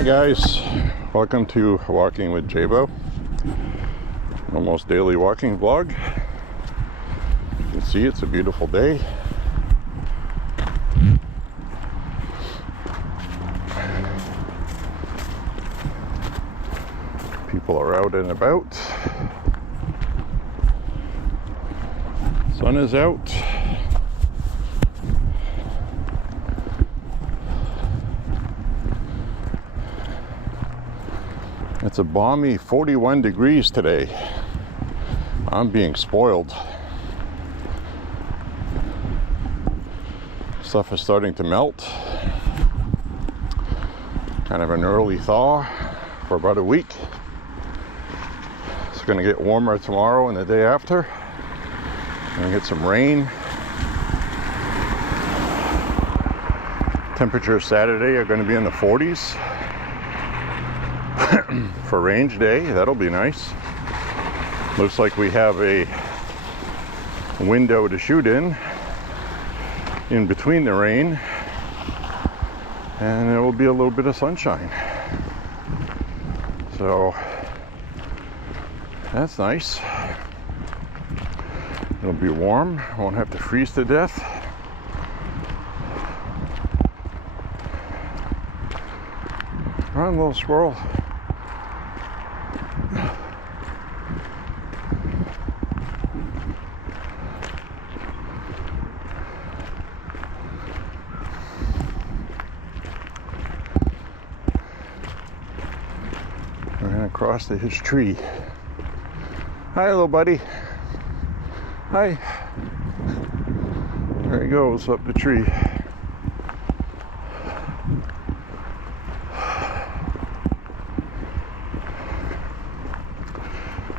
Hi guys, welcome to Walking with J.Beau, almost daily walking vlog. You can see it's a beautiful day. People are out and about. Sun is out. It's a balmy 41 degrees today. I'm being spoiled. Stuff is starting to melt. Kind of an early thaw for about a week. It's going to get warmer tomorrow and the day after. Gonna get some rain. Temperatures Saturday are going to be in the 40s. For range day, that'll be nice. Looks like we have a window to shoot in between the rain, and there will be a little bit of sunshine. So that's nice. It'll be warm, won't have to freeze to death. Run, little squirrel. We're gonna cross to his tree. Hi, little buddy. Hi. There he goes up the tree.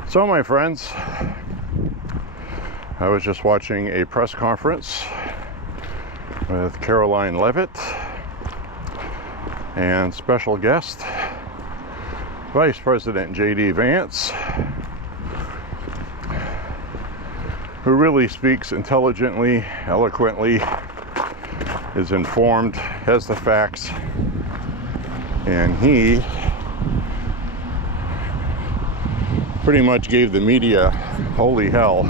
So, my friends, I was just watching a press conference with Caroline Leavitt and special guest Vice President J.D. Vance, who really speaks intelligently, eloquently, is informed, has the facts, and he pretty much gave the media holy hell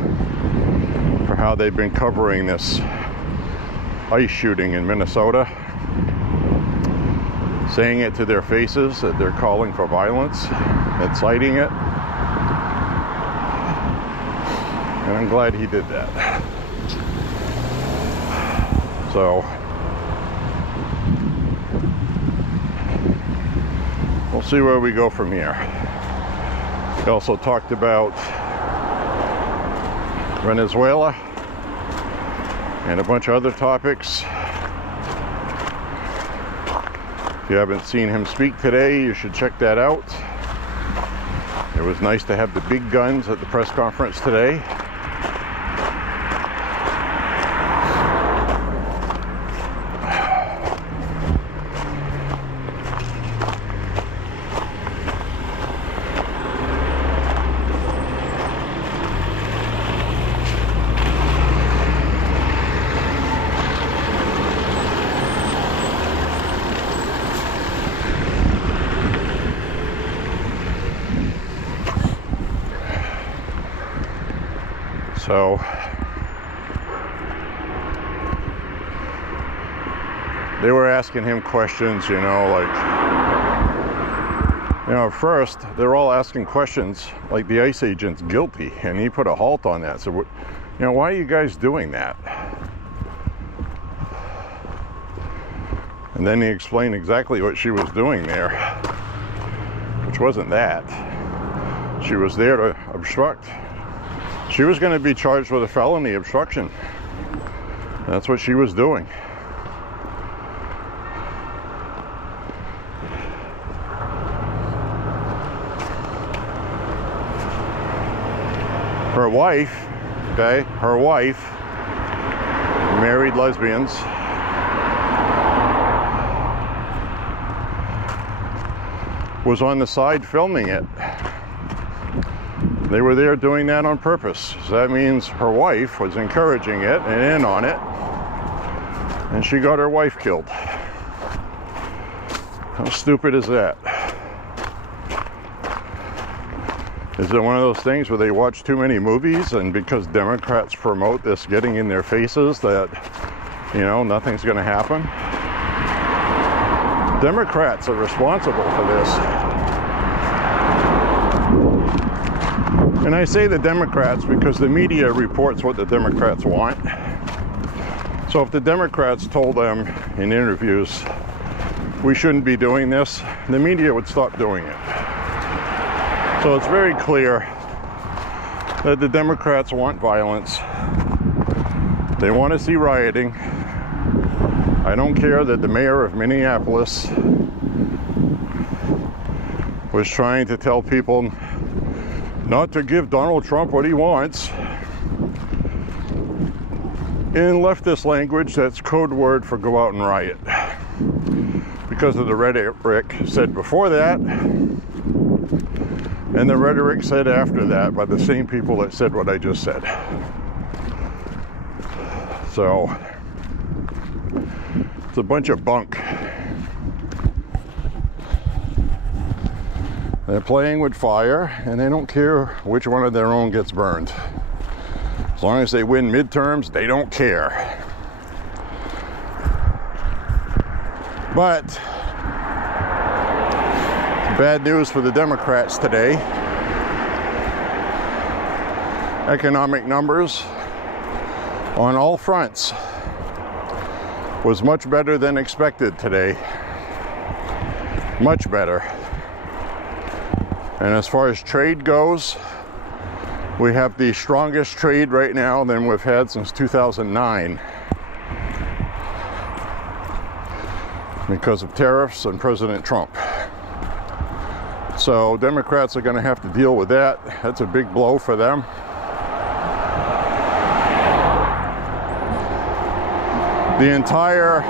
for how they've been covering this ice shooting in Minnesota, saying it to their faces that they're calling for violence, inciting it. And I'm glad he did that. So we'll see where we go from here. He also talked about Venezuela and a bunch of other topics. If you haven't seen him speak today, you should check that out. It was nice to have the big guns at the press conference today. So they were asking him questions, at first they're all asking questions like the ICE agent's guilty, and he put a halt on that. So, why are you guys doing that? And then he explained exactly what she was doing there, which wasn't that. She was there to obstruct. She was going to be charged with a felony obstruction. That's what she was doing. Her wife, married lesbians, was on the side filming it. They were there doing that on purpose. So that means her wife was encouraging it and in on it, and she got her wife killed. How stupid is that? Is it one of those things where they watch too many movies, and because Democrats promote this getting in their faces that, you know, nothing's going to happen? Democrats are responsible for this. And I say the Democrats because the media reports what the Democrats want. So if the Democrats told them in interviews, we shouldn't be doing this, the media would stop doing it. So it's very clear that the Democrats want violence. They want to see rioting. I don't care that the mayor of Minneapolis was trying to tell people not to give Donald Trump what he wants. In leftist language, that's code word for go out and riot. Because of the rhetoric said before that, and the rhetoric said after that by the same people that said what I just said. So, it's a bunch of bunk. They're playing with fire, and they don't care which one of their own gets burned. As long as they win midterms, they don't care. But bad news for the Democrats today. Economic numbers on all fronts was much better than expected today. Much better. And as far as trade goes, we have the strongest trade right now than we've had since 2009. Because of tariffs and President Trump. So Democrats are going to have to deal with that. That's a big blow for them. The entire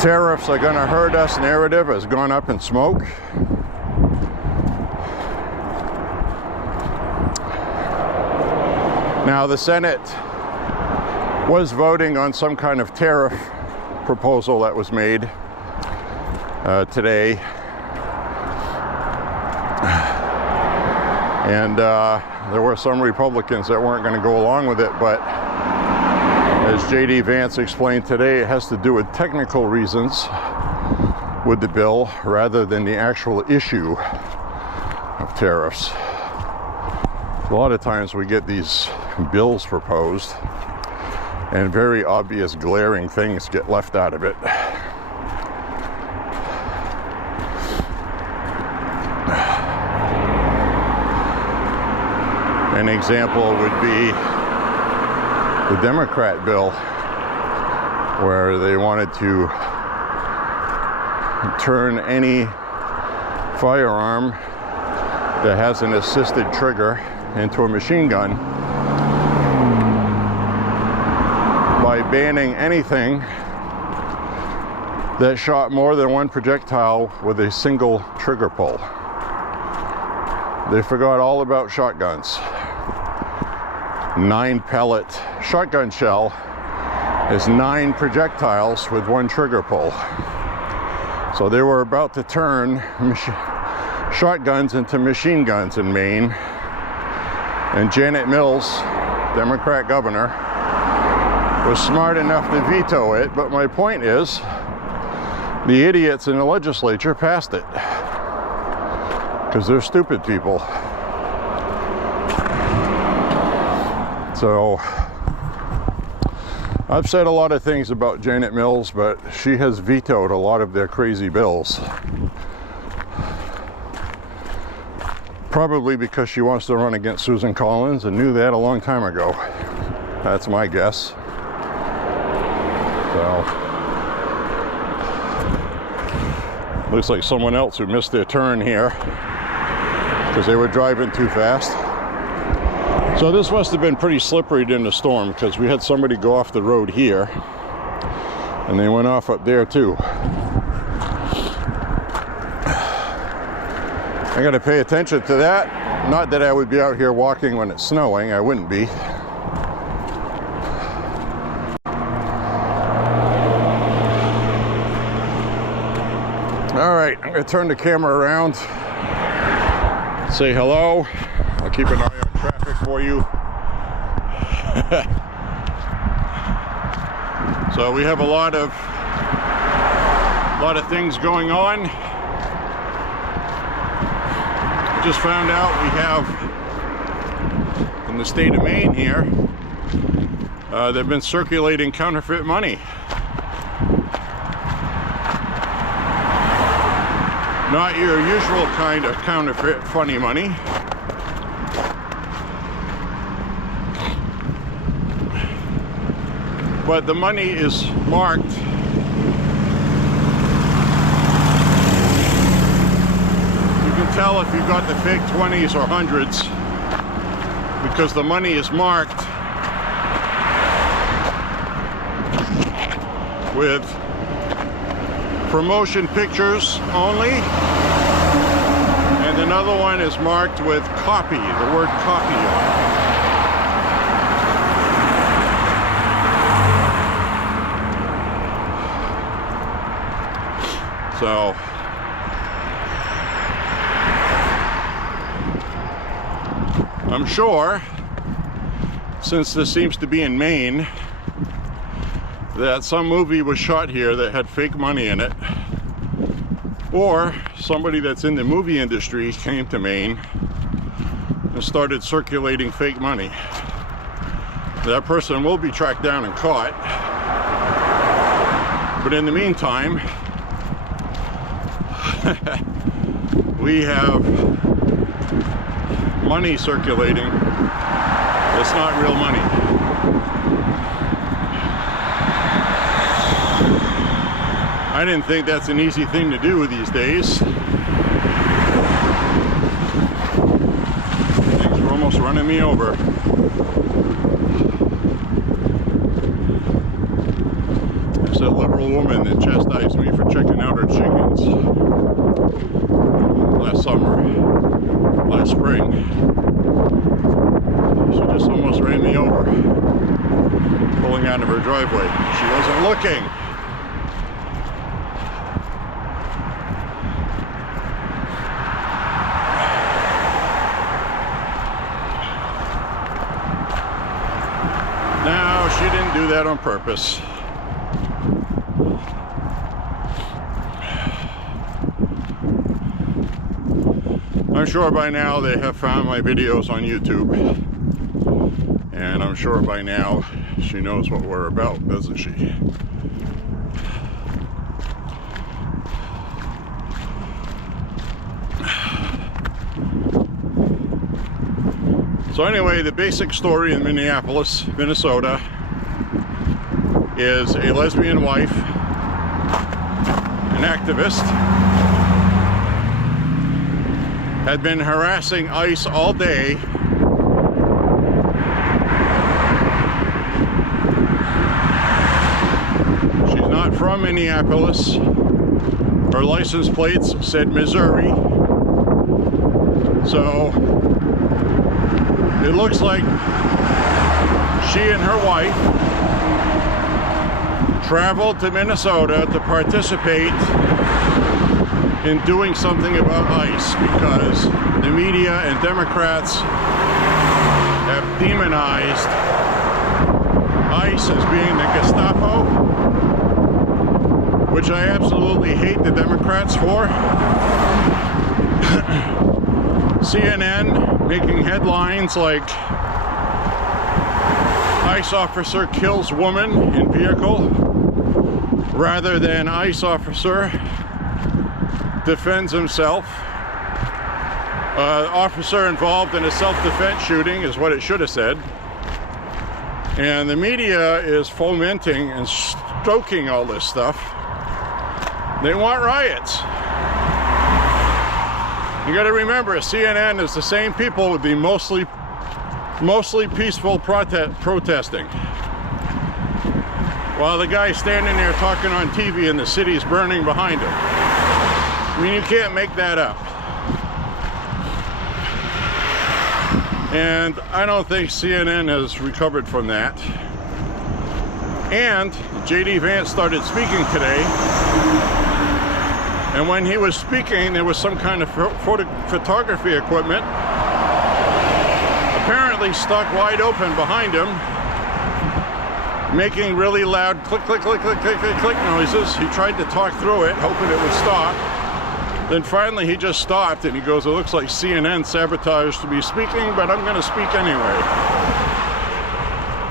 tariffs are going to hurt us narrative has gone up in smoke. Now the Senate was voting on some kind of tariff proposal that was made today. And there were some Republicans that weren't going to go along with it, but as J.D. Vance explained today, it has to do with technical reasons with the bill rather than the actual issue of tariffs. A lot of times we get these bills proposed and very obvious glaring things get left out of it. An example would be the Democrat bill, where they wanted to turn any firearm that has an assisted trigger into a machine gun by banning anything that shot more than one projectile with a single trigger pull. They forgot all about shotguns. 9-pellet shotgun shell is 9 projectiles with one trigger pull. So they were about to turn shotguns into machine guns in Maine. And Janet Mills, Democrat governor, was smart enough to veto it. But my point is, the idiots in the legislature passed it. Because they're stupid people. So, I've said a lot of things about Janet Mills, but she has vetoed a lot of their crazy bills. Probably because she wants to run against Susan Collins and knew that a long time ago. That's my guess. So, looks like someone else who missed their turn here because they were driving too fast. So this must have been pretty slippery in the storm, because we had somebody go off the road here and they went off up there too. I got to pay attention to that. Not that I would be out here walking when it's snowing. I wouldn't be. right, I'm going to turn the camera around. Say hello. I'll keep an eye on traffic for you. So we have a lot of things going on. I just found out we have in the state of Maine here, they've been circulating counterfeit money. Not your usual kind of counterfeit funny money. But the money is marked. You can tell if you've got the fake 20s or 100s because the money is marked with promotion pictures only, and another one is marked with copy, the word copy on it. So I'm sure, since this seems to be in Maine, that some movie was shot here that had fake money in it, or somebody that's in the movie industry came to Maine and started circulating fake money. That person will be tracked down and caught, but in the meantime we have money circulating that's not real money. I didn't think that's an easy thing to do these days. Things were almost running me over. There's that liberal woman that chastised me for checking out her chickens last spring. She just almost ran me over, pulling out of her driveway. She wasn't looking. No, she didn't do that on purpose. I'm sure by now they have found my videos on YouTube. And I'm sure by now she knows what we're about, doesn't she? So anyway, the basic story in Minneapolis, Minnesota, is a lesbian wife, an activist, had been harassing ICE all day She's not from Minneapolis. Her license plates said Missouri. So it looks like she and her wife traveled to Minnesota to participate in doing something about ICE, because the media and Democrats have demonized ICE as being the Gestapo, which I absolutely hate the Democrats for. CNN making headlines like ICE officer kills woman in vehicle, rather than ICE officer defends himself. Officer involved in a self-defense shooting is what it should have said. And the media is fomenting and stoking all this stuff. They want riots. You got to remember, CNN is the same people with the mostly peaceful protesting, while the guy's standing there talking on TV and the city's burning behind him. I mean, you can't make that up. And I don't think CNN has recovered from that. And J.D. Vance started speaking today And when he was speaking, there was some kind of photography equipment apparently stuck wide open behind him, making really loud click, click, click, click, click, click, click noises. He tried to talk through it, hoping it would stop. Then finally he just stopped and he goes, "It looks like CNN sabotaged me speaking, but I'm going to speak anyway."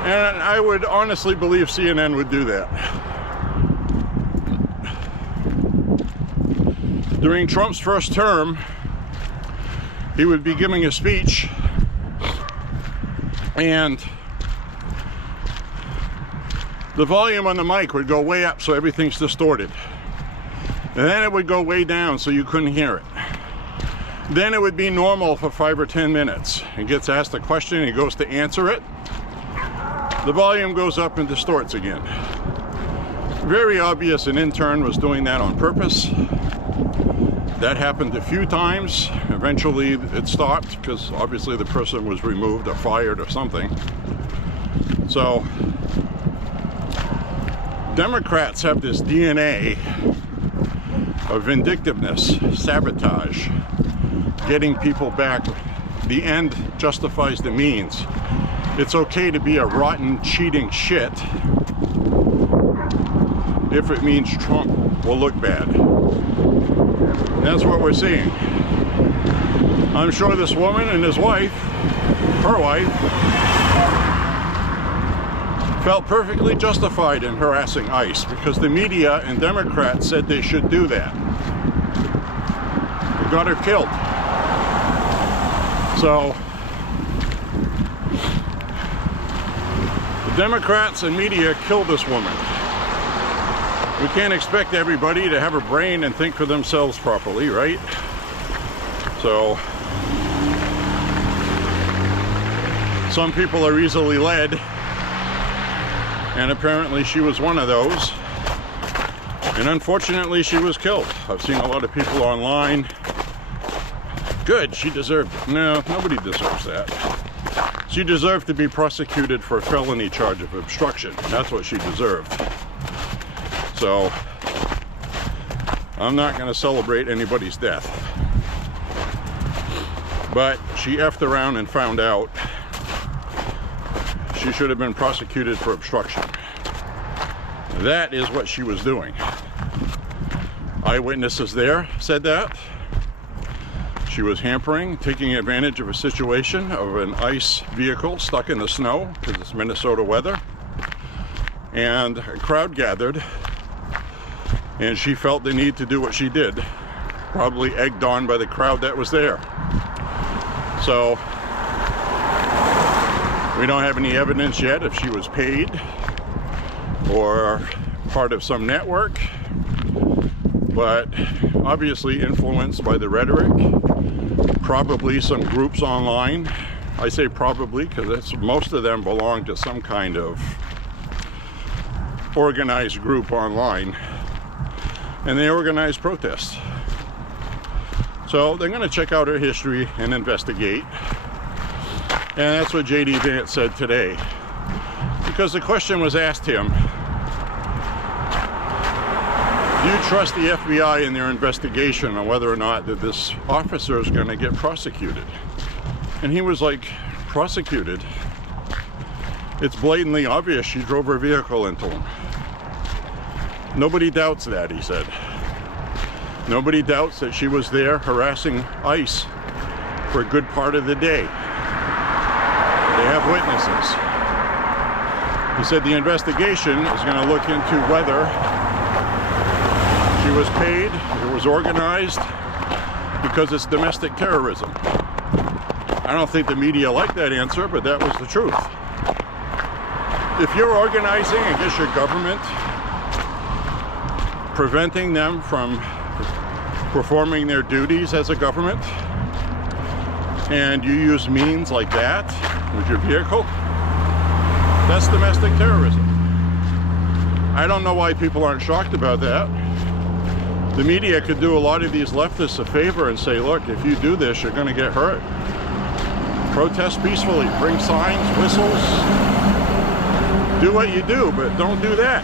And I would honestly believe CNN would do that. During Trump's first term, he would be giving a speech, and the volume on the mic would go way up so everything's distorted. And then it would go way down so you couldn't hear it. Then it would be normal for 5 or 10 minutes. He gets asked a question, he goes to answer it. The volume goes up and distorts again. Very obvious an intern was doing that on purpose. That happened a few times. Eventually it stopped because obviously the person was removed or fired or something. So Democrats have this DNA of vindictiveness, sabotage, getting people back. The end justifies the means. It's okay to be a rotten, cheating shit if it means Trump will look bad. That's what we're seeing. I'm sure this woman and his wife, her wife, felt perfectly justified in harassing ICE because the media and Democrats said they should do that. It got her killed. So, the Democrats and media killed this woman. We can't expect everybody to have a brain and think for themselves properly, right? So, some people are easily led, and apparently she was one of those. And unfortunately, she was killed. I've seen a lot of people online. Good, she deserved it. No, nobody deserves that. She deserved to be prosecuted for a felony charge of obstruction. That's what she deserved. So, I'm not going to celebrate anybody's death. But she effed around and found out she should have been prosecuted for obstruction. That is what she was doing. Eyewitnesses there said that. She was hampering, taking advantage of a situation of an ICE vehicle stuck in the snow because it's Minnesota weather. And a crowd gathered, and she felt the need to do what she did, probably egged on by the crowd that was there. So, we don't have any evidence yet if she was paid or part of some network, but obviously influenced by the rhetoric, probably some groups online. I say probably because most of them belong to some kind of organized group online, and they organize protests. So they're going to check out her history and investigate. And that's what J.D. Vance said today. Because the question was asked him, do you trust the FBI in their investigation on whether or not that this officer is going to get prosecuted? And he was like, prosecuted? It's blatantly obvious she drove her vehicle into him. Nobody doubts that, he said. Nobody doubts that she was there harassing ICE for a good part of the day. They have witnesses. He said the investigation is going to look into whether she was paid, it was organized, because it's domestic terrorism. I don't think the media liked that answer, but that was the truth. If you're organizing against your government, preventing them from performing their duties as a government, and you use means like that with your vehicle, that's domestic terrorism. I don't know why people aren't shocked about that. The media could do a lot of these leftists a favor and say, look, if you do this, you're going to get hurt. Protest peacefully, bring signs, whistles, do what you do, but don't do that.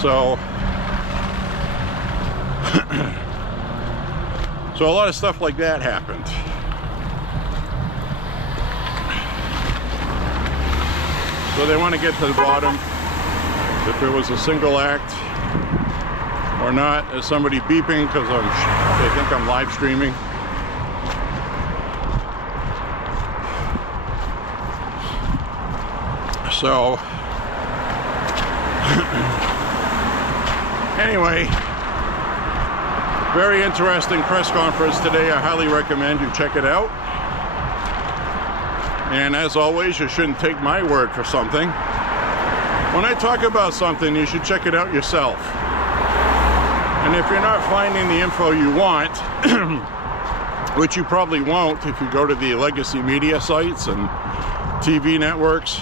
So, So a lot of stuff like that happened. So they want to get to the bottom if it was a single act or not. Is somebody beeping because they think I'm live streaming? So anyway, very interesting press conference today. I highly recommend you check it out. And as always, you shouldn't take my word for something. When I talk about something, you should check it out yourself. And if you're not finding the info you want, which you probably won't if you go to the legacy media sites and TV networks,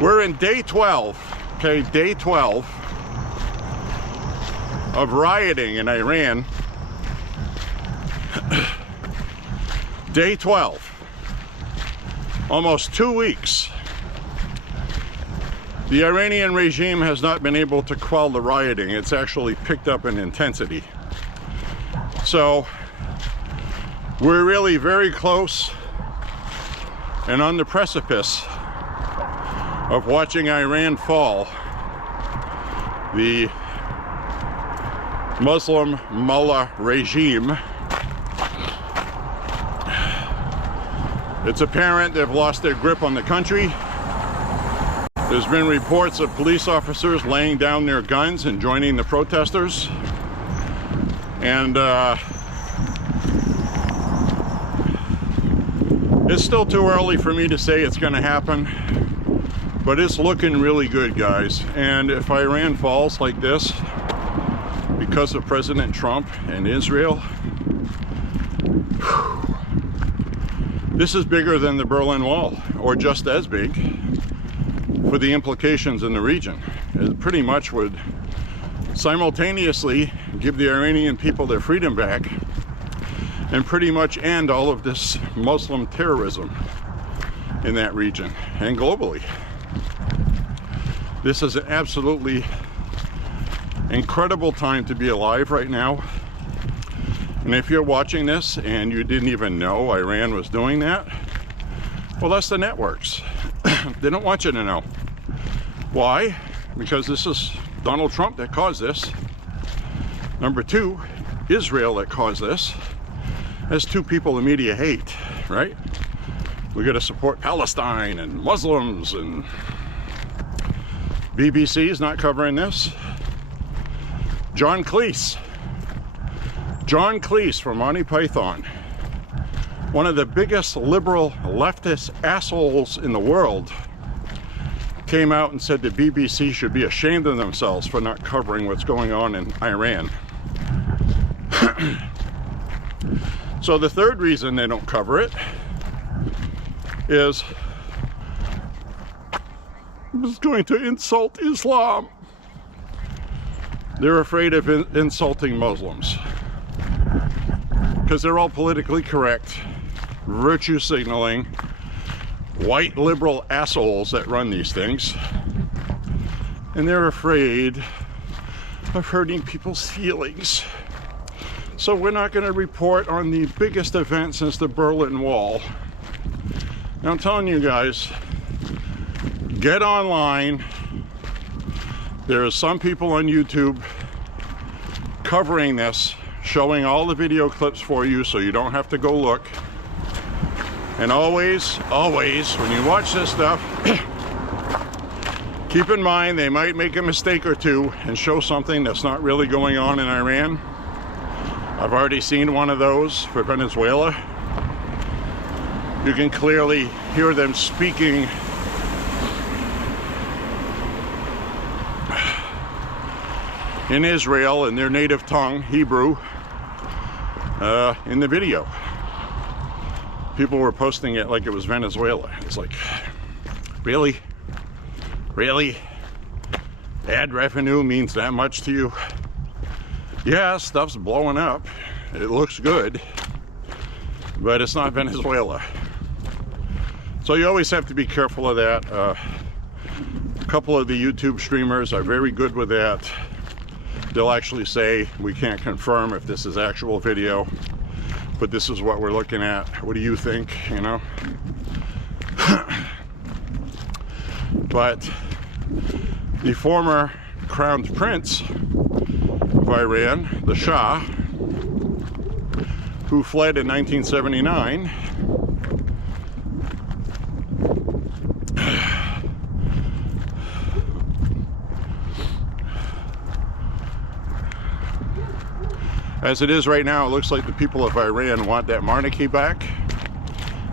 we're in day 12, okay, day 12 of rioting in Iran. Day 12. Almost 2 weeks. The Iranian regime has not been able to quell the rioting. It's actually picked up in intensity. So we're really very close and on the precipice of watching Iran fall. The Muslim mullah regime. It's apparent they've lost their grip on the country. There's been reports of police officers laying down their guns and joining the protesters. And it's still too early for me to say it's going to happen, but it's looking really good, guys. And if Iran falls like this because of President Trump and Israel, this is bigger than the Berlin Wall, or just as big, for the implications in the region. It pretty much would simultaneously give the Iranian people their freedom back and pretty much end all of this Muslim terrorism in that region and globally. This is an absolutely incredible time to be alive right now. And if you're watching this and you didn't even know Iran was doing that, well, that's the networks. They don't want you to know. Why? Because this is Donald Trump that caused this. Number two, Israel that caused this. That's two people the media hate, right? We got to support Palestine and Muslims, and BBC is not covering this. John Cleese from Monty Python, one of the biggest liberal leftist assholes in the world, came out and said the BBC should be ashamed of themselves for not covering what's going on in Iran. So the third reason they don't cover it is it's going to insult Islam. They're afraid of insulting Muslims because they're all politically correct, virtue signaling, white liberal assholes that run these things, and they're afraid of hurting people's feelings. So we're not going to report on the biggest event since the Berlin Wall. Now I'm telling you guys, get online. There are some people on YouTube covering this, showing all the video clips for you so you don't have to go look. And always, when you watch this stuff, keep in mind they might make a mistake or two and show something that's not really going on in Iran. I've already seen one of those for Venezuela. You can clearly hear them speaking in Israel in their native tongue, Hebrew, in the video. People were posting it like it was Venezuela. It's like, really? Really? Ad revenue means that much to you? Yeah, stuff's blowing up. It looks good, but it's not Venezuela. So you always have to be careful of that. A couple of the YouTube streamers are very good with that. They'll actually say, we can't confirm if this is actual video, but this is what we're looking at. What do you think, you know? But the former crowned prince of Iran, the Shah, who fled in 1979, as it is right now, it looks like the people of Iran want that monarchy back.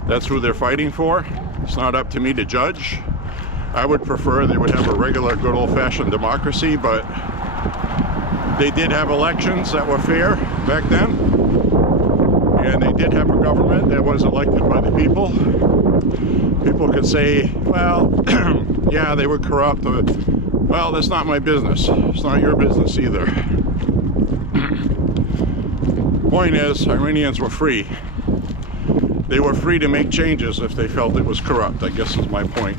That's who they're fighting for. It's not up to me to judge. I would prefer they would have a regular good old-fashioned democracy, but they did have elections that were fair back then, and they did have a government that was elected by the people. People could say, well, yeah, they were corrupt. Well, that's not my business. It's not your business either. Point is, Iranians were free. They were free to make changes if they felt it was corrupt, I guess is my point.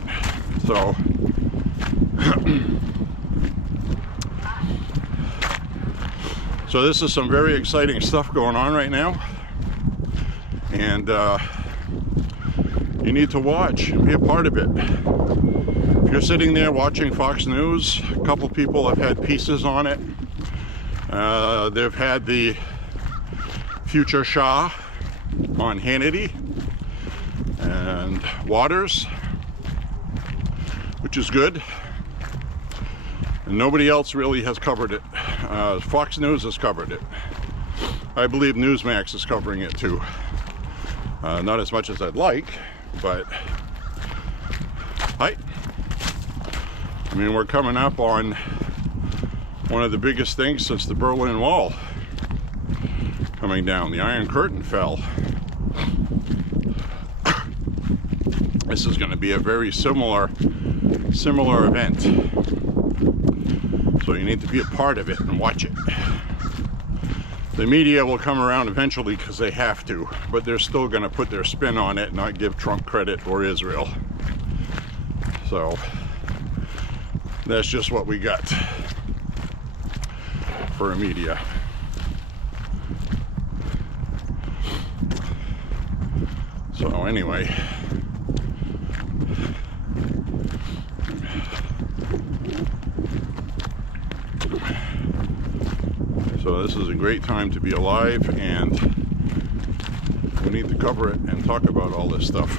So, so this is some very exciting stuff going on right now, and you need to watch and be a part of it. If you're sitting there watching Fox News, a couple people have had pieces on it. They've had the future Shah on Hannity and Waters, which is good, and nobody else really has covered it. Fox News has covered it. I believe Newsmax is covering it too. Not as much as I'd like, but I mean, we're coming up on one of the biggest things since the Berlin Wall coming down. The Iron Curtain fell. This is going to be a very similar event. So you need to be a part of it and watch it. The media will come around eventually because they have to, but they're still going to put their spin on it and not give Trump credit or Israel. So that's just what we got for media. So anyway, so this is a great time to be alive, and we need to cover it and talk about all this stuff.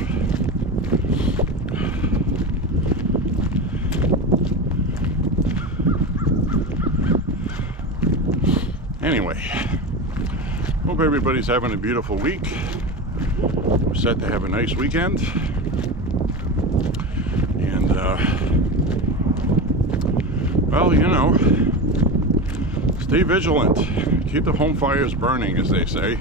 Anyway, hope everybody's having a beautiful week. We're set to have a nice weekend, and well, you know, stay vigilant, keep the home fires burning, as they say.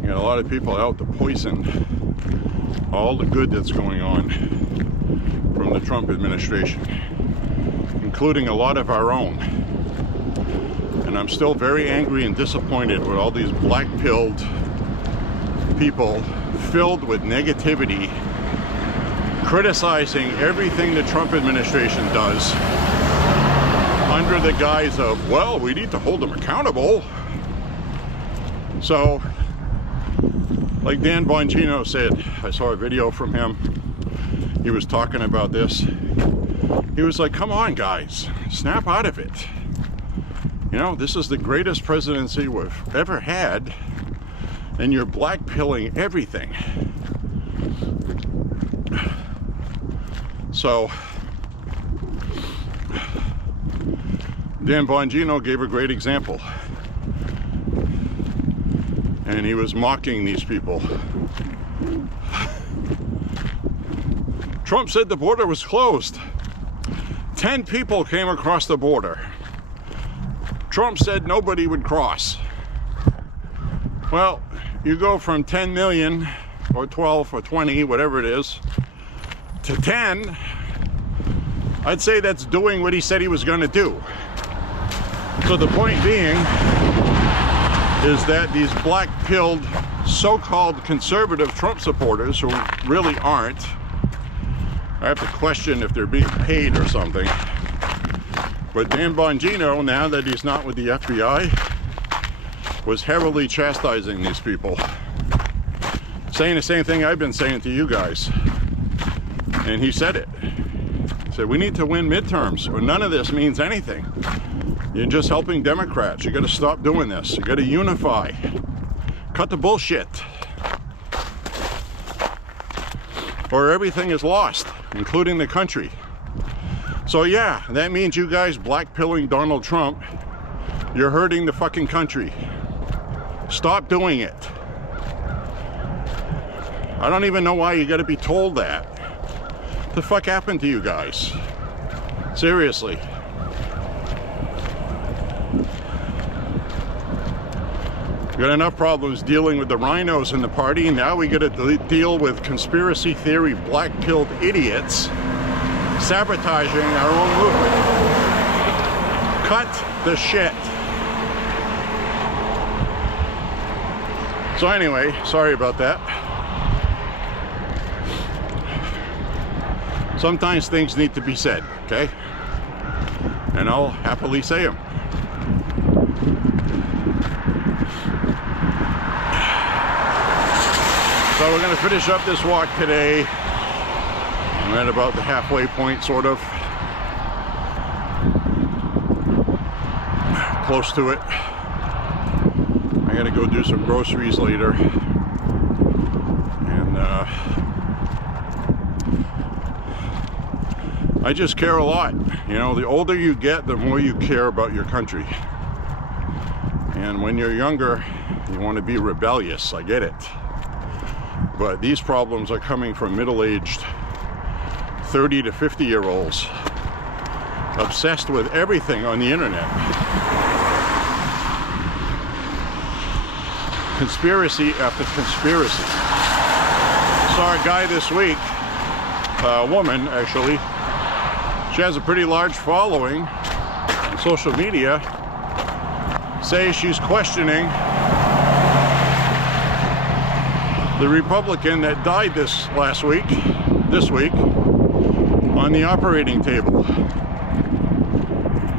You got a lot of people out to poison all the good that's going on from the Trump administration, including a lot of our own. And I'm still very angry and disappointed with all these black-pilled people filled with negativity, criticizing everything the Trump administration does under the guise of, well, we need to hold them accountable. So, like Dan Bongino said, I saw a video from him. He was talking about this. He was like, come on, guys, snap out of it. You know, this is the greatest presidency we've ever had, and you're blackpilling everything. So, Dan Bongino gave a great example. And he was mocking these people. Trump said the border was closed. 10 people came across the border. Trump said nobody would cross. Well, you go from 10 million or 12 or 20, whatever it is, to 10, I'd say that's doing what he said he was going to do. So the point being is that these black-pilled so-called conservative Trump supporters, who really aren't, I have to question if they're being paid or something. But Dan Bongino, now that he's not with the FBI, was heavily chastising these people. Saying the same thing I've been saying to you guys. And he said it. He said, we need to win midterms, or none of this means anything. You're just helping Democrats. You got to stop doing this. You got to unify. Cut the bullshit. Or everything is lost, including the country. So yeah, that means you guys blackpilling Donald Trump, you're hurting the fucking country. Stop doing it. I don't even know why you got to be told that. What the fuck happened to you guys? Seriously. We got enough problems dealing with the rhinos in the party, and now we got to deal with conspiracy theory black-pilled idiots sabotaging our own movement. Cut the shit. So anyway, sorry about that. Sometimes things need to be said, okay? And I'll happily say them. So we're going to finish up this walk today. I'm at about the halfway point, sort of. Close to it. I got to go do some groceries later. And I just care a lot. You know, the older you get, the more you care about your country. And when you're younger, you want to be rebellious. I get it. But these problems are coming from middle-aged 30 to 50-year-olds obsessed with everything on the internet. Conspiracy after conspiracy. I saw a guy this week, a woman actually, she has a pretty large following on social media, say she's questioning the Republican that died this week, on the operating table.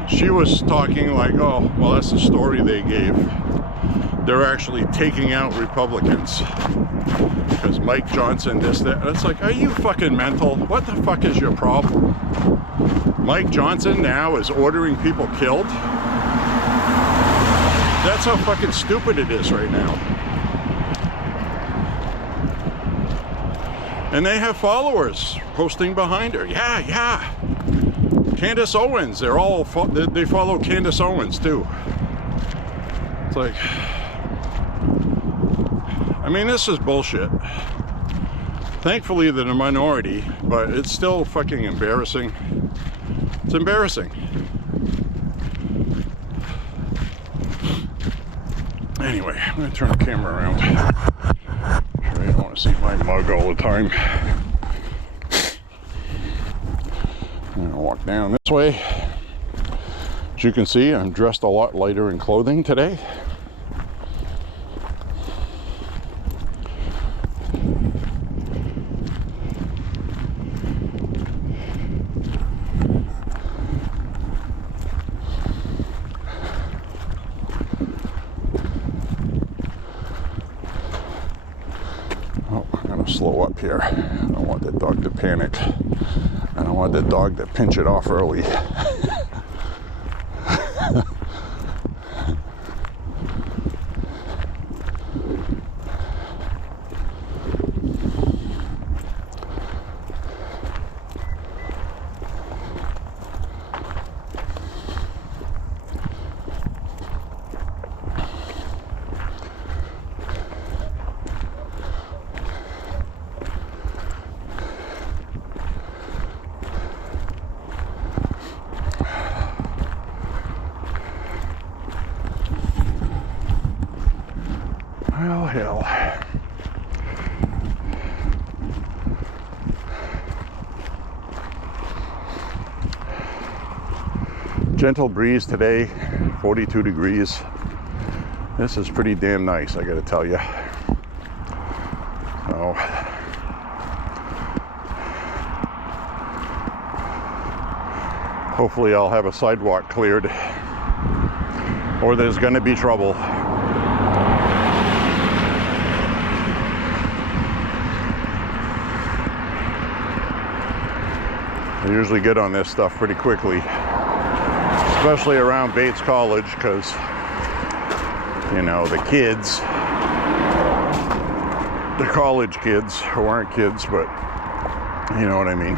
She was talking like, oh, well, that's the story they gave. They're actually taking out Republicans because Mike Johnson, this, that. And it's like, are you fucking mental? What the fuck is your problem? Mike Johnson now is ordering people killed? That's how fucking stupid it is right now. And they have followers posting behind her. Yeah. Candace Owens, they follow Candace Owens too. It's like, I mean, this is bullshit. Thankfully they're the minority, but it's still fucking embarrassing. It's embarrassing. Anyway, I'm gonna turn the camera around. I don't want to see my mug all the time. I'm gonna walk down this way. As you can see, I'm dressed a lot lighter in clothing today. Slow up here. I don't want the dog to panic. I don't want the dog to pinch it off early. Well, hell. Gentle breeze today, 42 degrees. This is pretty damn nice, I gotta tell you. So, Hopefully I'll have a sidewalk cleared, or there's going to be trouble. I usually get on this stuff pretty quickly, especially around Bates College, because, you know, the kids, the college kids who aren't kids, but you know what I mean.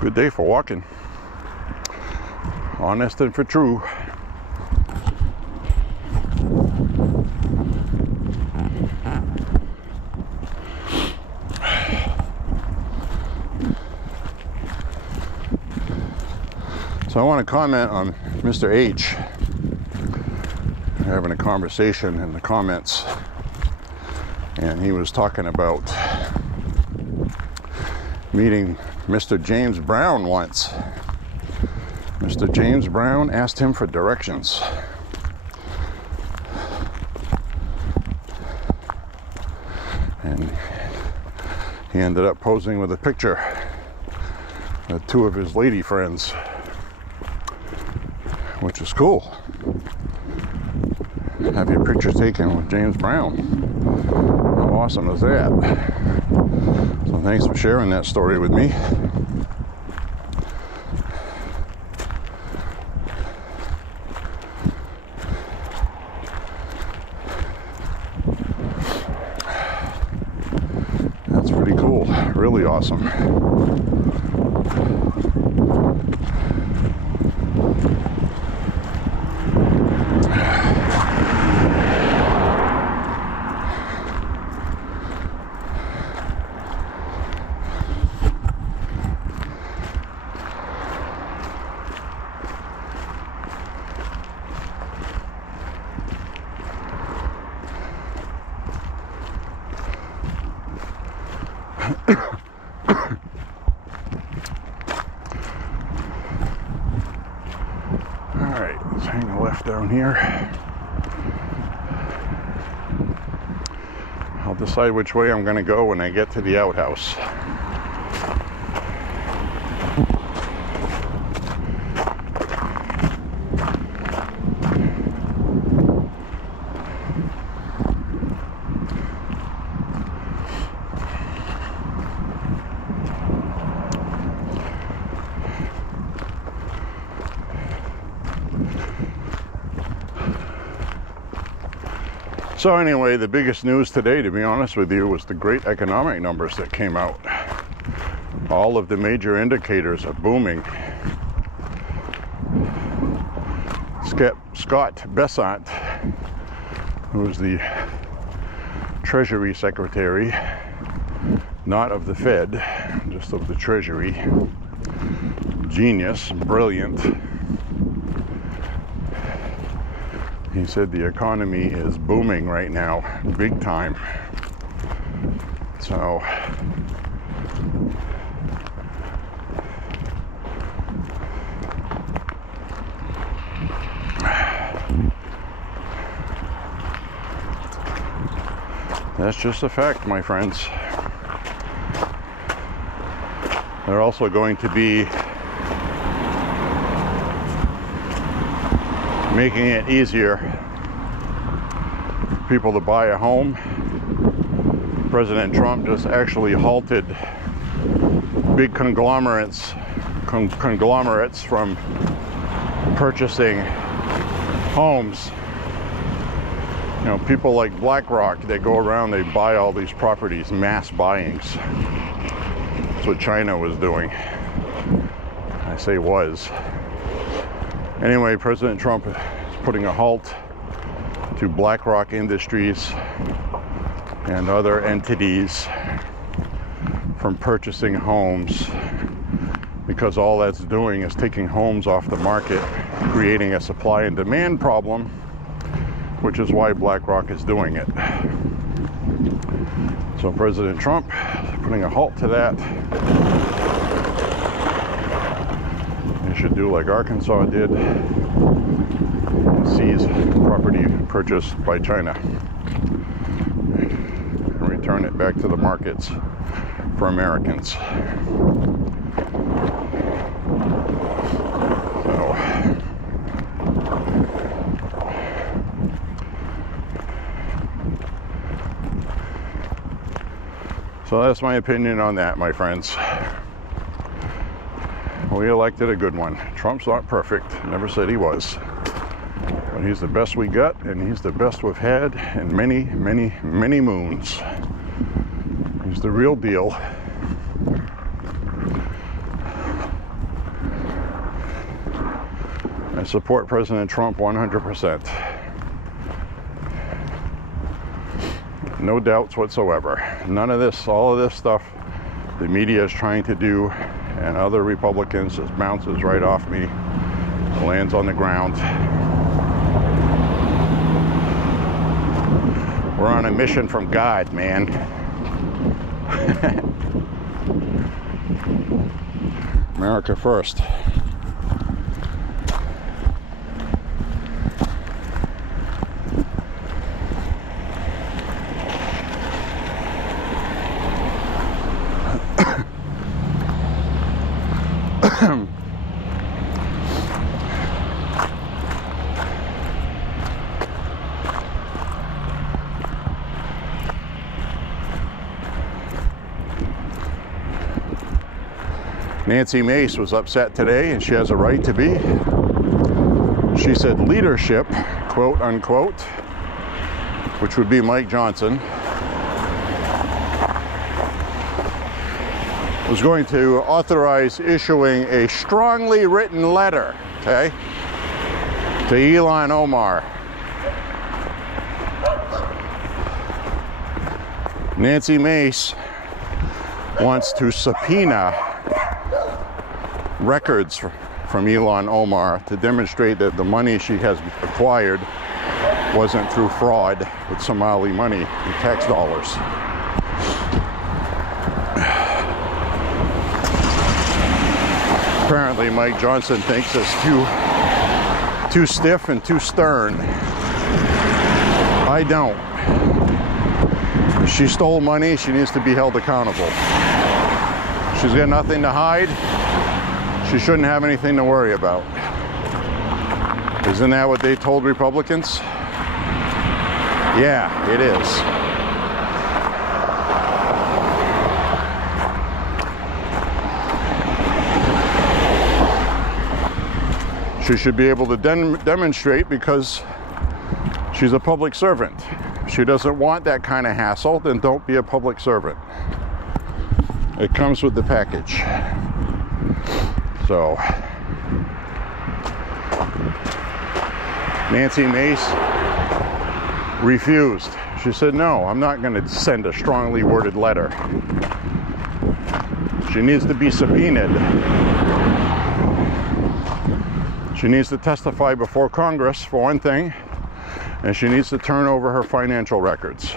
Good day for walking. Honest and for true. So I want to comment on Mr. H. We're having a conversation in the comments, and he was talking about meeting Mr. James Brown once. Mr. James Brown asked him for directions. And he ended up posing with a picture with two of his lady friends, which is cool. Have your picture taken with James Brown. How awesome is that? So thanks for sharing that story with me. That's pretty cool. Really awesome. Alright, let's hang a left down here. I'll decide which way I'm going to go when I get to the outhouse. So anyway, the biggest news today, to be honest with you, was the great economic numbers that came out. All of the major indicators are booming. Scott Bessent, who's the Treasury Secretary, not of the Fed, just of the Treasury, genius, brilliant. He said the economy is booming right now, big time. So that's just a fact, my friends. They're also going to be making it easier for people to buy a home. President Trump just actually halted big conglomerates from purchasing homes. You know, people like BlackRock, they go around, they buy all these properties, mass buyings. That's what China was doing. I say was. Anyway, President Trump is putting a halt to BlackRock Industries and other entities from purchasing homes because all that's doing is taking homes off the market, creating a supply and demand problem, which is why BlackRock is doing it. So President Trump is putting a halt to that. He should do like Arkansas did and seize property purchased by China and return it back to the markets for Americans. So that's my opinion on that, my friends. We elected a good one. Trump's not perfect. Never said he was. But he's the best we got, and he's the best we've had in many, many, many moons. He's the real deal. I support President Trump 100%. No doubts whatsoever. None of this, all of this stuff the media is trying to do and other Republicans just bounces right off me, lands on the ground. We're on a mission from God, man. America first. Nancy Mace was upset today, and she has a right to be. She said leadership, quote unquote, which would be Mike Johnson, was going to authorize issuing a strongly written letter, okay, to Ilhan Omar. Nancy Mace wants to subpoena records from Ilhan Omar to demonstrate that the money she has acquired wasn't through fraud with Somali money and tax dollars. Apparently Mike Johnson thinks it's too stiff and too stern. I don't. If she stole money, she needs to be held accountable. She's got nothing to hide. She shouldn't have anything to worry about. Isn't that what they told Republicans? Yeah, it is. She should be able to demonstrate because she's a public servant. If she doesn't want that kind of hassle, then don't be a public servant. It comes with the package. So, Nancy Mace refused. She said, no, I'm not going to send a strongly worded letter. She needs to be subpoenaed. She needs to testify before Congress, for one thing, and she needs to turn over her financial records.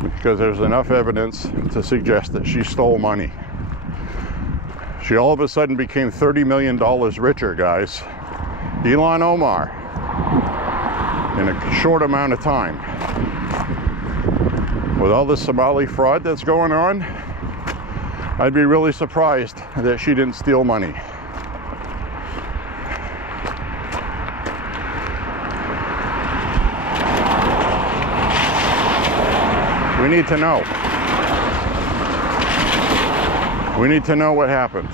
Because there's enough evidence to suggest that she stole money. She all of a sudden became $30 million richer, guys. Ilhan Omar, in a short amount of time. With all this Somali fraud that's going on, I'd be really surprised that she didn't steal money. We need to know. We need to know what happened.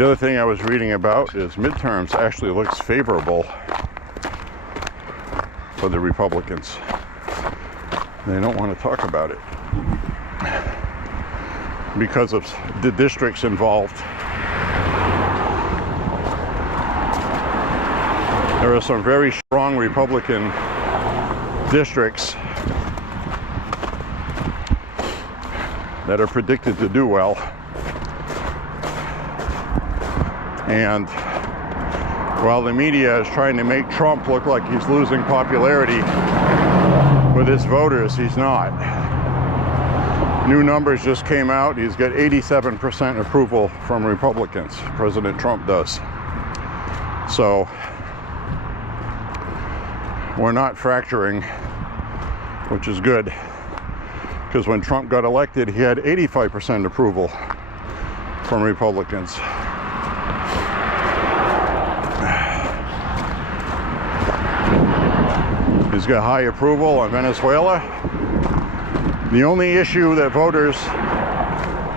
The other thing I was reading about is midterms actually looks favorable for the Republicans. They don't want to talk about it because of the districts involved. There are some very strong Republican districts that are predicted to do well. And while the media is trying to make Trump look like he's losing popularity with his voters, he's not. New numbers just came out. He's got 87% approval from Republicans. President Trump does. So we're not fracturing, which is good, because when Trump got elected, he had 85% approval from Republicans. He's got high approval on Venezuela. The only issue that voters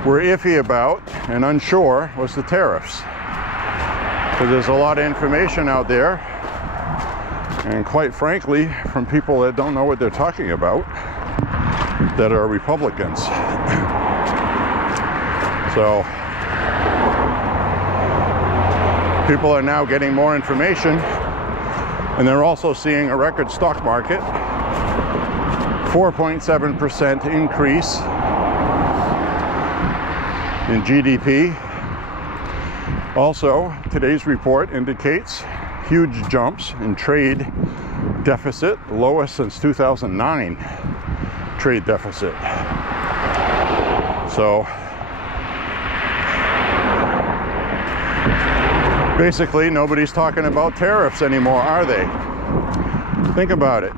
were iffy about and unsure was the tariffs. Because there's a lot of information out there, and quite frankly, from people that don't know what they're talking about, that are Republicans. So people are now getting more information, and they're also seeing a record stock market, 4.7% increase in GDP. Also, today's report indicates huge jumps in trade deficit, lowest since 2009 trade deficit. So basically, nobody's talking about tariffs anymore, are they? Think about it.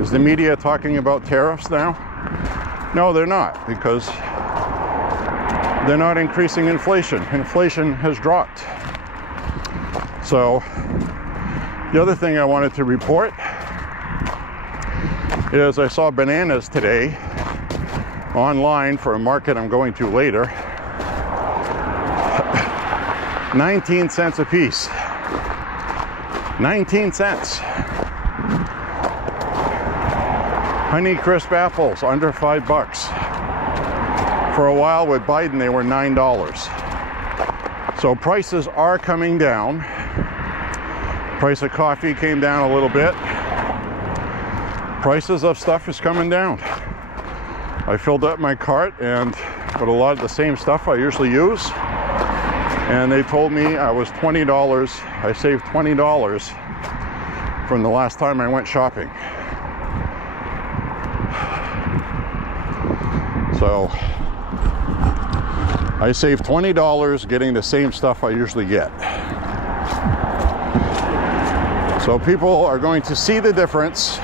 Is the media talking about tariffs now? No, they're not, because they're not increasing inflation. Inflation has dropped. So the other thing I wanted to report is I saw bananas today online for a market I'm going to later. 19 cents a piece. 19 cents. Honey Crisp apples under $5. For a while with Biden, they were $9. So prices are coming down. Price of coffee came down a little bit. Prices of stuff is coming down. I filled up my cart and with a lot of the same stuff I usually use. And they told me I was $20. I saved $20 from the last time I went shopping. So I saved $20 getting the same stuff I usually get. So people are going to see the difference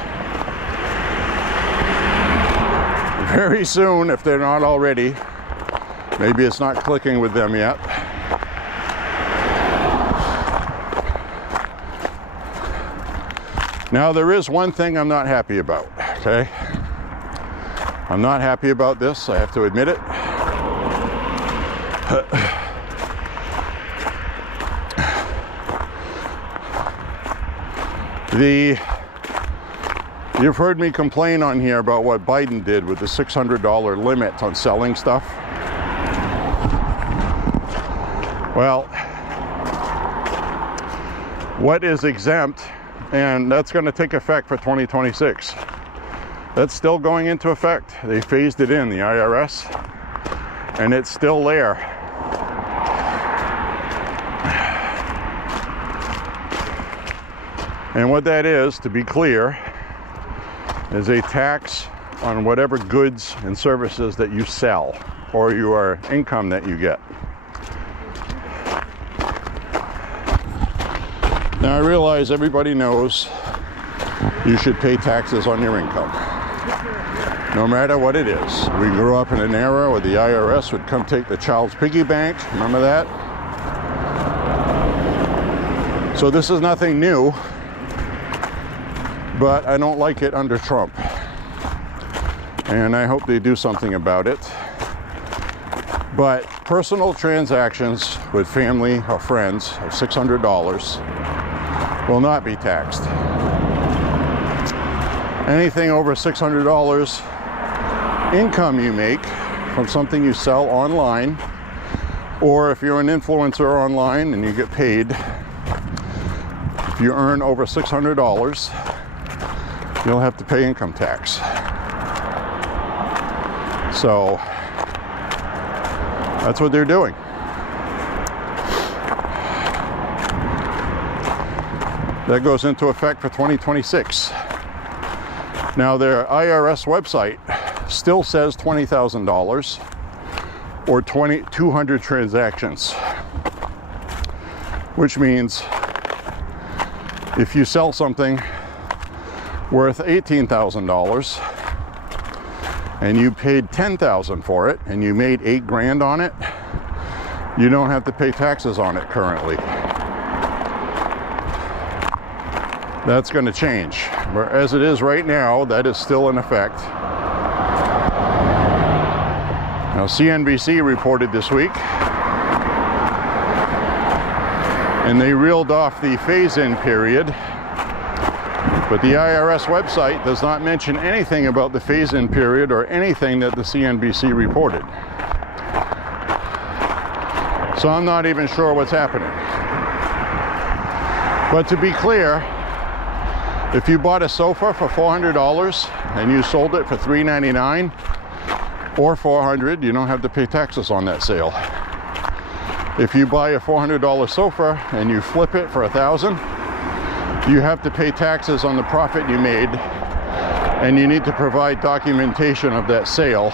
very soon if they're not already. Maybe it's not clicking with them yet. Now, there is one thing I'm not happy about, okay? I'm not happy about this, I have to admit it. You've heard me complain on here about what Biden did with the $600 limit on selling stuff. Well, what is exempt, and that's going to take effect for 2026. That's still going into effect. They phased it in, the IRS, and it's still there. And what that is, to be clear, is a tax on whatever goods and services that you sell or your income that you get. Now, I realize everybody knows you should pay taxes on your income, no matter what it is. We grew up in an era where the IRS would come take the child's piggy bank. Remember that? So this is nothing new, but I don't like it under Trump. And I hope they do something about it. But personal transactions with family or friends of $600 will not be taxed. Anything over $600 income you make from something you sell online, or if you're an influencer online and you get paid, if you earn over $600, you'll have to pay income tax. So that's what they're doing. That goes into effect for 2026. Now, their IRS website still says $20,000 or 200 transactions, which means if you sell something worth $18,000 and you paid $10,000 for it and you made $8 grand on it, you don't have to pay taxes on it currently. That's going to change. Where as it is right now, that is still in effect. Now, CNBC reported this week, and they reeled off the phase-in period, but the IRS website does not mention anything about the phase-in period or anything that the CNBC reported. So I'm not even sure what's happening. But to be clear, if you bought a sofa for $400 and you sold it for $399 or $400, you don't have to pay taxes on that sale. If you buy a $400 sofa and you flip it for $1,000, you have to pay taxes on the profit you made, and you need to provide documentation of that sale,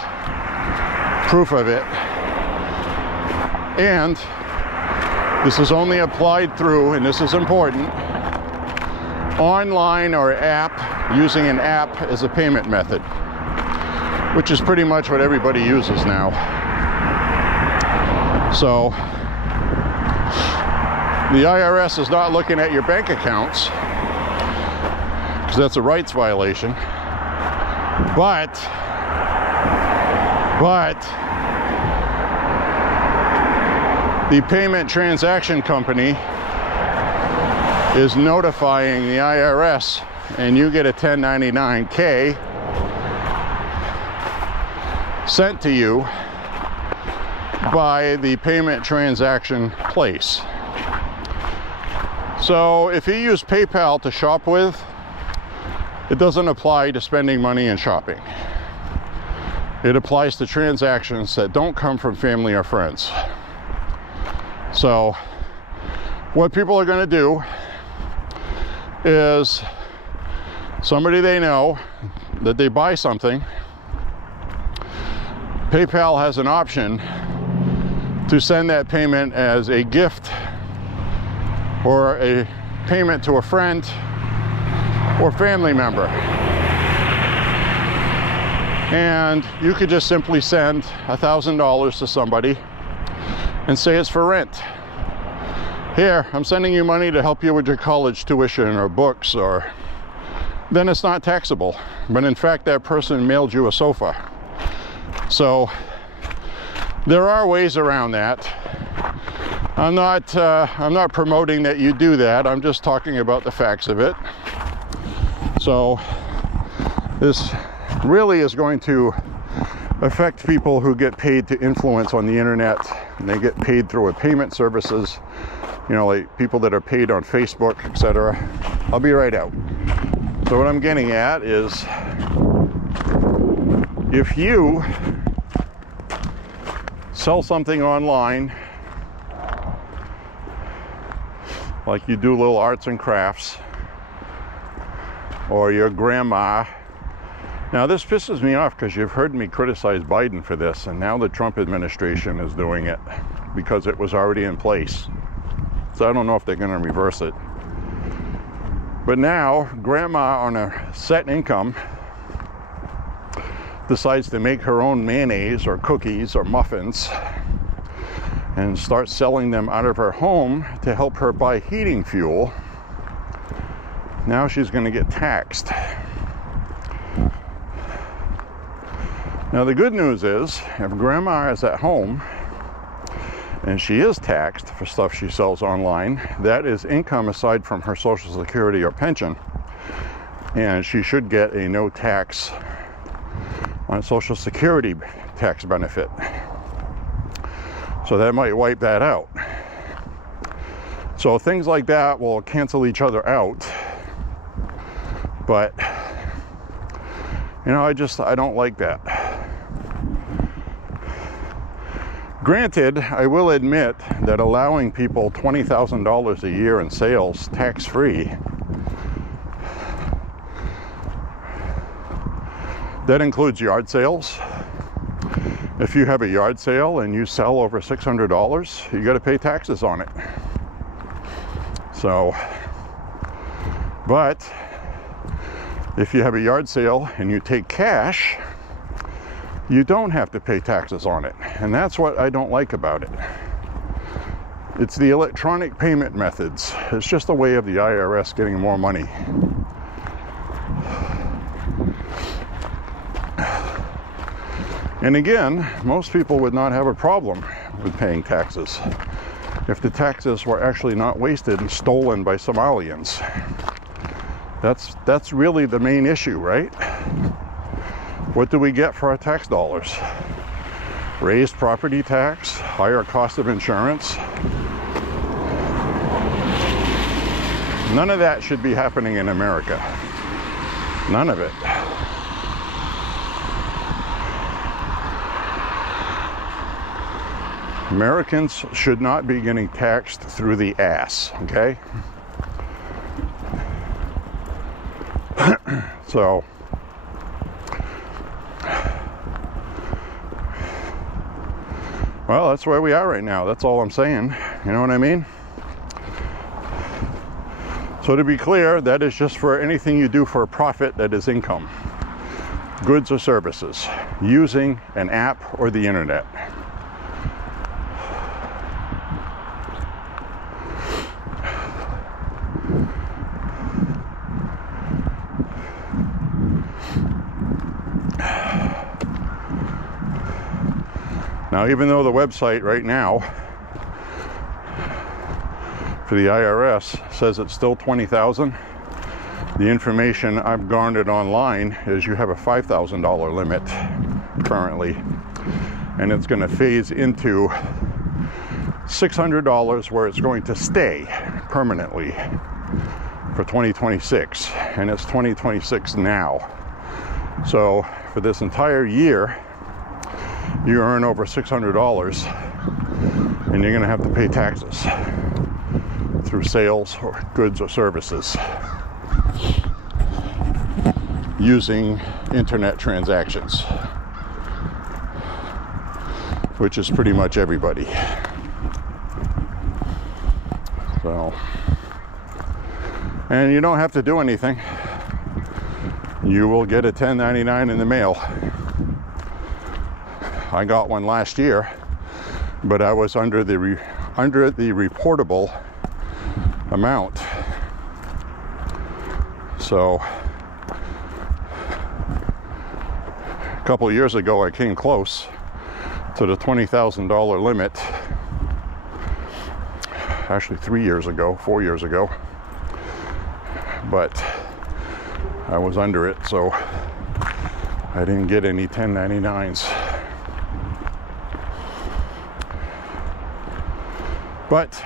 proof of it. And this is only applied through, and this is important, online or app, using an app as a payment method, which is pretty much what everybody uses now. So the IRS is not looking at your bank accounts, because that's a rights violation, but the payment transaction company is notifying the IRS, and you get a 1099-K sent to you by the payment transaction place. So if you use PayPal to shop with, it doesn't apply to spending money and shopping. It applies to transactions that don't come from family or friends. So what people are going to do is somebody they know that they buy something, PayPal has an option to send that payment as a gift or a payment to a friend or family member. And you could just simply send $1,000 to somebody and say it's for rent. Here, I'm sending you money to help you with your college tuition or books, or then it's not taxable. But in fact, that person mailed you a sofa. So there are ways around that. I'm not promoting that you do that. I'm just talking about the facts of it. So this really is going to affect people who get paid to influence on the internet, and they get paid through a payment services, you know, like people that are paid on Facebook, etc. I'll be right out. So what I'm getting at is, if you sell something online, like you do little arts and crafts, or your grandma. Now this pisses me off because you've heard me criticize Biden for this, and now the Trump administration is doing it because it was already in place. So I don't know if they're going to reverse it. But now grandma on a set income decides to make her own mayonnaise or cookies or muffins and start selling them out of her home to help her buy heating fuel. Now she's going to get taxed. Now the good news is, if grandma is at home and she is taxed for stuff she sells online, that is income aside from her Social Security or pension, and she should get a no tax on Social Security tax benefit. So that might wipe that out. So things like that will cancel each other out. But you know, I don't like that. Granted, I will admit that allowing people $20,000 a year in sales tax-free, that includes yard sales. If you have a yard sale and you sell over $600, you got to pay taxes on it. So, but if you have a yard sale and you take cash, you don't have to pay taxes on it. And that's what I don't like about it. It's the electronic payment methods. It's just a way of the IRS getting more money. And again, most people would not have a problem with paying taxes if the taxes were actually not wasted and stolen by Somalians. That's really the main issue, right? What do we get for our tax dollars? Raised property tax, higher cost of insurance. None of that should be happening in America. None of it. Americans should not be getting taxed through the ass, okay? So, well, that's where we are right now. That's all I'm saying. You know what I mean? So to be clear, that is just for anything you do for a profit that is income. Goods or services, using an app or the internet. Now, even though the website right now for the IRS says it's still $20,000, the information I've garnered online is you have a $5,000 limit currently, and it's going to phase into $600 where it's going to stay permanently for 2026, and it's 2026 now. So for this entire year, you earn over $600 and you're going to have to pay taxes through sales or goods or services using internet transactions, which is pretty much everybody. So, and you don't have to do anything. You will get a 1099 in the mail. I got one last year, but I was under the reportable amount. So a couple of years ago, I came close to the $20,000 limit. Actually 4 years ago, but I was under it, so I didn't get any 1099s. But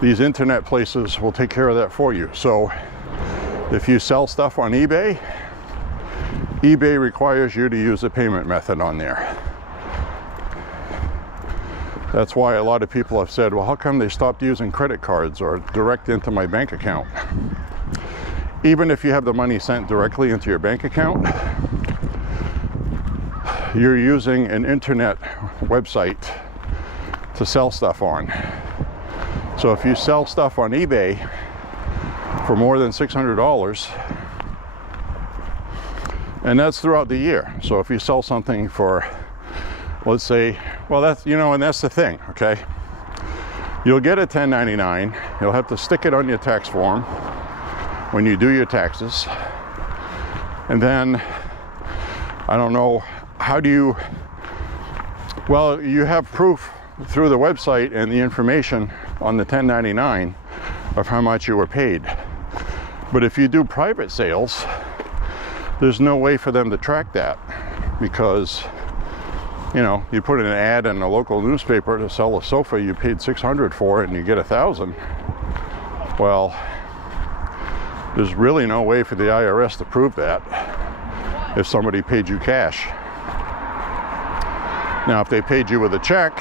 these internet places will take care of that for you. So if you sell stuff on eBay, eBay requires you to use a payment method on there. That's why a lot of people have said, well, how come they stopped using credit cards or direct into my bank account? Even if you have the money sent directly into your bank account, you're using an internet website to sell stuff on. So if you sell stuff on eBay for more than $600, and that's throughout the year. So if you sell something for, let's say, well, that's, you know, and that's the thing, okay? You'll get a 1099, you'll have to stick it on your tax form when you do your taxes. And then, I don't know, how do you, well, you have proof through the website and the information on the 1099 of how much you were paid. But if you do private sales, there's no way for them to track that, because you know, you put an ad in a local newspaper to sell a sofa you paid $600 for and you get $1,000. Well, there's really no way for the IRS to prove that if somebody paid you cash. Now, if they paid you with a check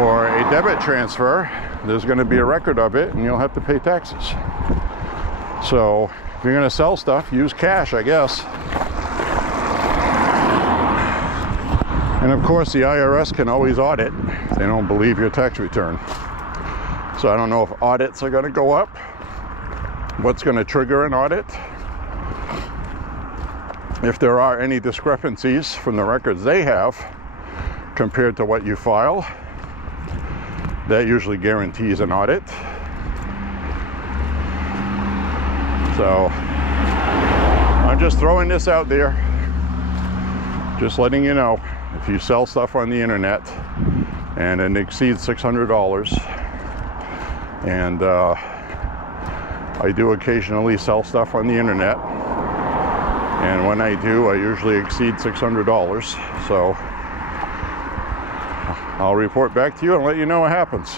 or a debit transfer, there's going to be a record of it and you'll have to pay taxes. So if you're going to sell stuff, use cash, I guess. And of course, the IRS can always audit if they don't believe your tax return. So I don't know if audits are going to go up, what's going to trigger an audit, if there are any discrepancies from the records they have compared to what you file. That usually guarantees an audit. So I'm just throwing this out there, just letting you know. If you sell stuff on the internet and it exceeds $600, and I do occasionally sell stuff on the internet, and when I do, I usually exceed $600, so I'll report back to you and let you know what happens.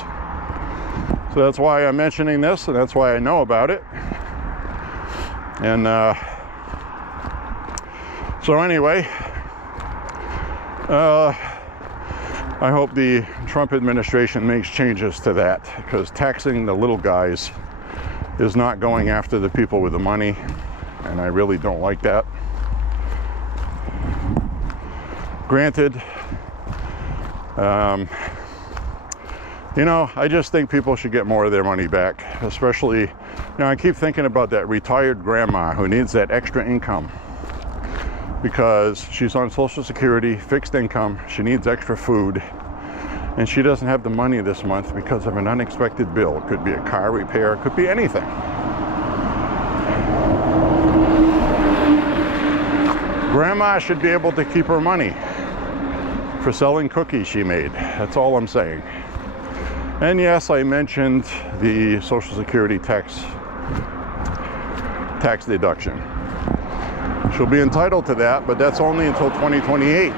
So that's why I'm mentioning this, and that's why I know about it. And so anyway, I hope the Trump administration makes changes to that, because taxing the little guys is not going after the people with the money, and I really don't like that. Granted, you know, I just think people should get more of their money back, especially, you know, I keep thinking about that retired grandma who needs that extra income because she's on Social Security, fixed income, she needs extra food, and she doesn't have the money this month because of an unexpected bill. It could be a car repair, it could be anything. Grandma should be able to keep her money for selling cookies she made. That's all I'm saying. And yes, I mentioned the Social Security tax deduction. She'll be entitled to that, but that's only until 2028.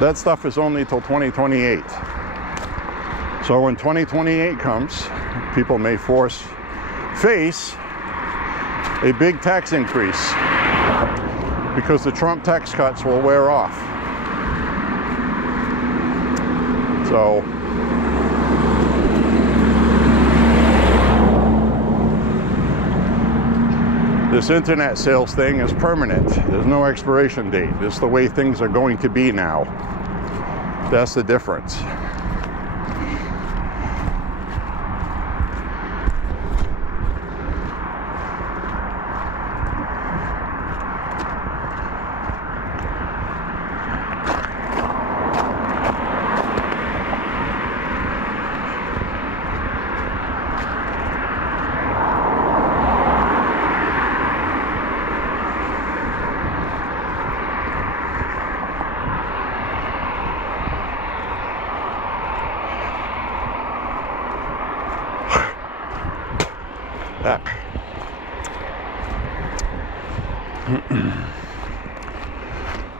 That stuff is only until 2028. So when 2028 comes, people may face a big tax increase because the Trump tax cuts will wear off. So this internet sales thing is permanent. There's no expiration date. It's the way things are going to be now. That's the difference.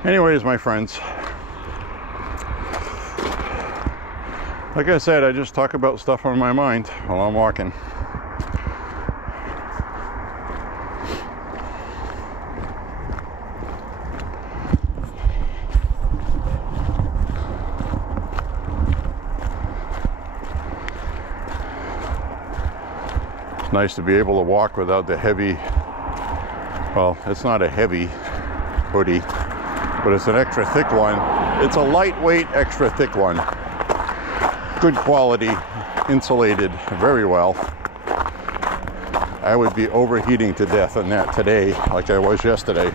Anyways, my friends, like I said, I just talk about stuff on my mind while I'm walking. It's nice to be able to walk without the heavy, well, it's not a heavy hoodie, but it's an extra thick one. It's a lightweight, extra thick one. Good quality, insulated very well. I would be overheating to death in that today, like I was yesterday.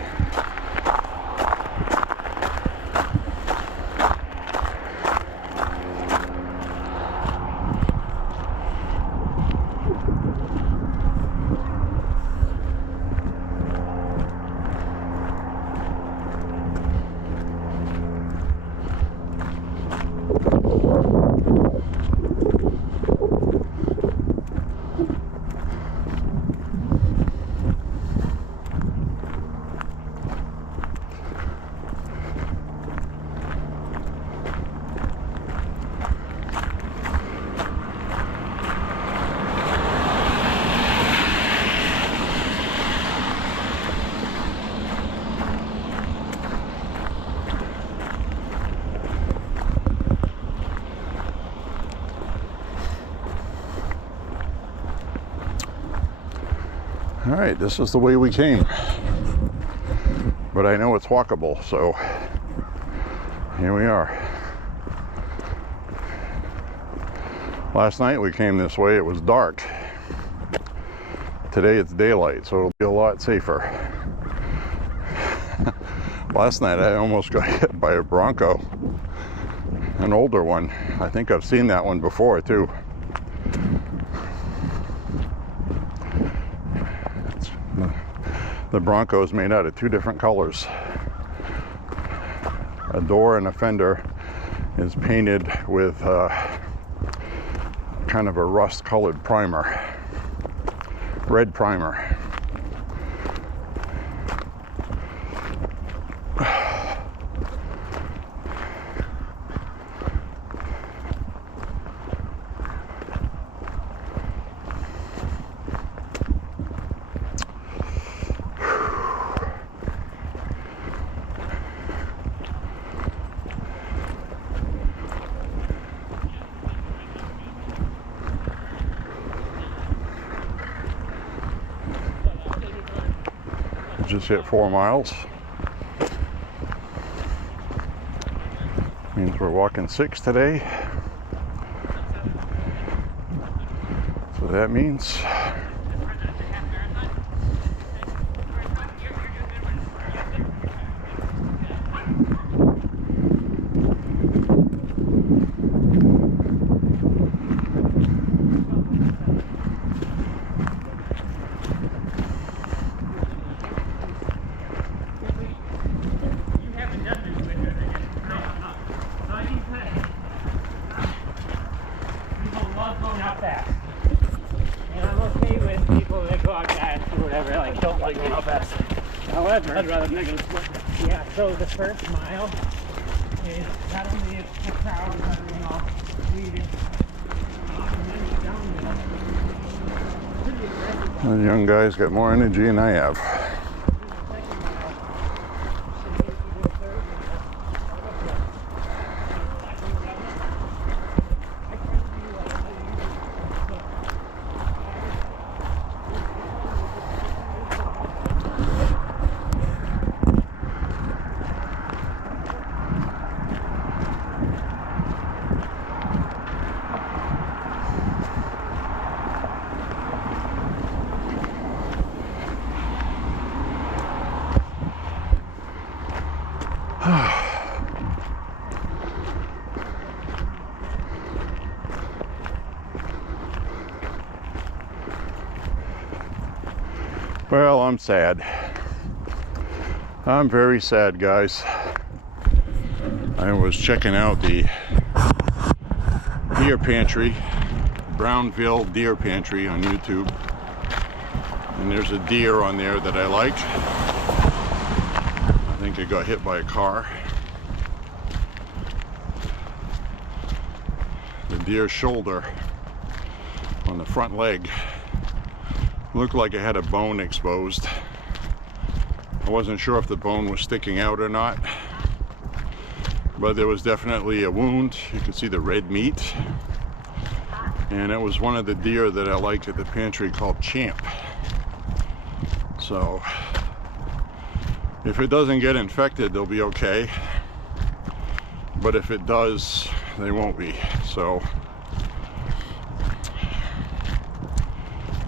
All right, this is the way we came, but I know it's walkable, so here we are. Last night we came this way, it was dark. Today it's daylight, so it'll be a lot safer. Last night I almost got hit by a Bronco, an older one. I think I've seen that one before too. The Bronco is made out of two different colors. A door and a fender is painted with kind of a rust colored primer, red primer. Just hit 4 miles. Means we're walking 6 today. So that means I'd rather negative split. Yeah, so the first mile is not only the crowd covering off leading, and then it's downhill. Pretty aggressive. the young guys got more energy than I have. Well, I'm sad. I'm very sad, guys. I was checking out the deer pantry, Brownville Deer Pantry on YouTube, and there's a deer on there that I like. I think it got hit by a car. The deer's shoulder on the front leg looked like it had a bone exposed. I wasn't sure if the bone was sticking out or not, but there was definitely a wound. You could see the red meat, and it was one of the deer that I liked at the pantry called Champ. So if it doesn't get infected, they'll be okay, but if it does, they won't be. So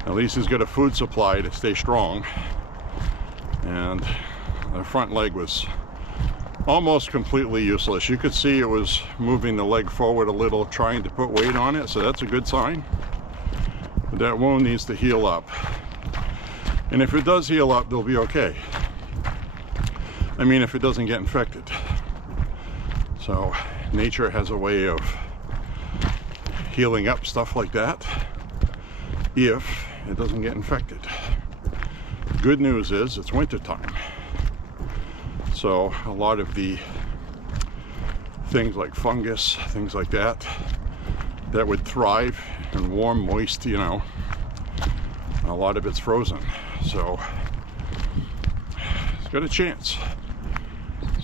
at least he's got a food supply to stay strong. And the front leg was almost completely useless. You could see it was moving the leg forward a little, trying to put weight on it, so that's a good sign. But that wound needs to heal up. And if it does heal up, they'll be okay. I mean, if it doesn't get infected. So nature has a way of healing up stuff like that if it doesn't get infected. Good news is it's winter time, so a lot of the things like fungus, things like that would thrive in warm, moist, you know, a lot of it's frozen, so it's got a chance.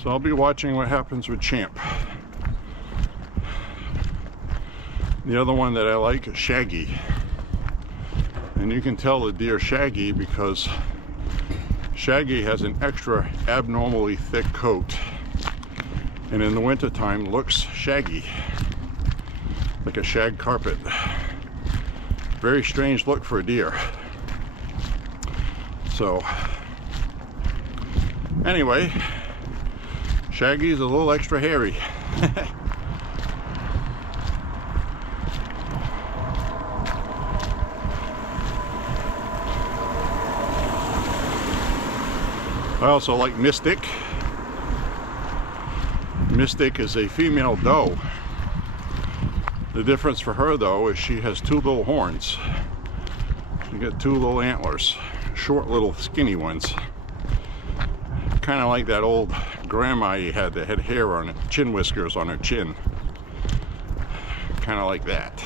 So I'll be watching what happens with Champ. The other one that I like is Shaggy. And you can tell the deer shaggy because shaggy has an extra abnormally thick coat, and in the wintertime looks shaggy, like a shag carpet. Very strange look for a deer. So anyway, shaggy's a little extra hairy. I also like Mystic. Mystic is a female doe. The difference for her though is she has two little horns. She got two little antlers, short little skinny ones. Kind of like that old grandma you had that had hair on it, chin whiskers on her chin. Kind of like that.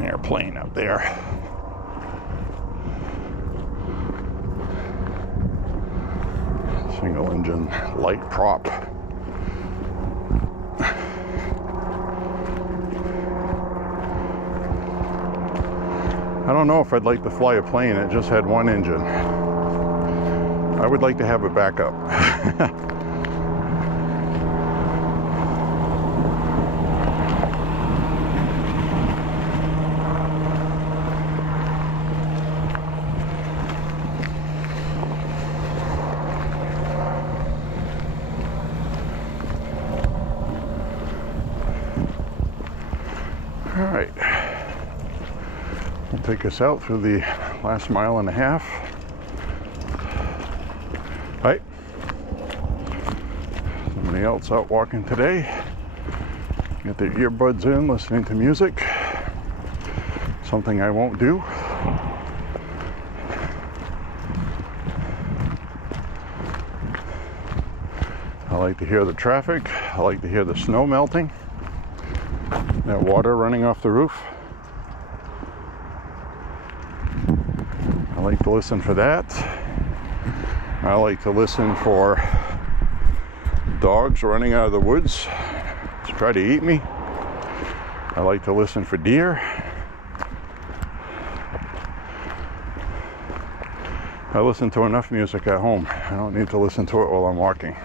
Airplane up there. Single engine light prop. I don't know if I'd like to fly a plane that just had one engine. I would like to have a backup. All right, we'll take us out through the last mile and a half. Right, somebody else out walking today. Get their earbuds in, listening to music. Something I won't do. I like to hear the traffic. I like to hear the snow melting. That water running off the roof. I like to listen for that. I like to listen for dogs running out of the woods to try to eat me. I like to listen for deer. I listen to enough music at home. I don't need to listen to it while I'm walking.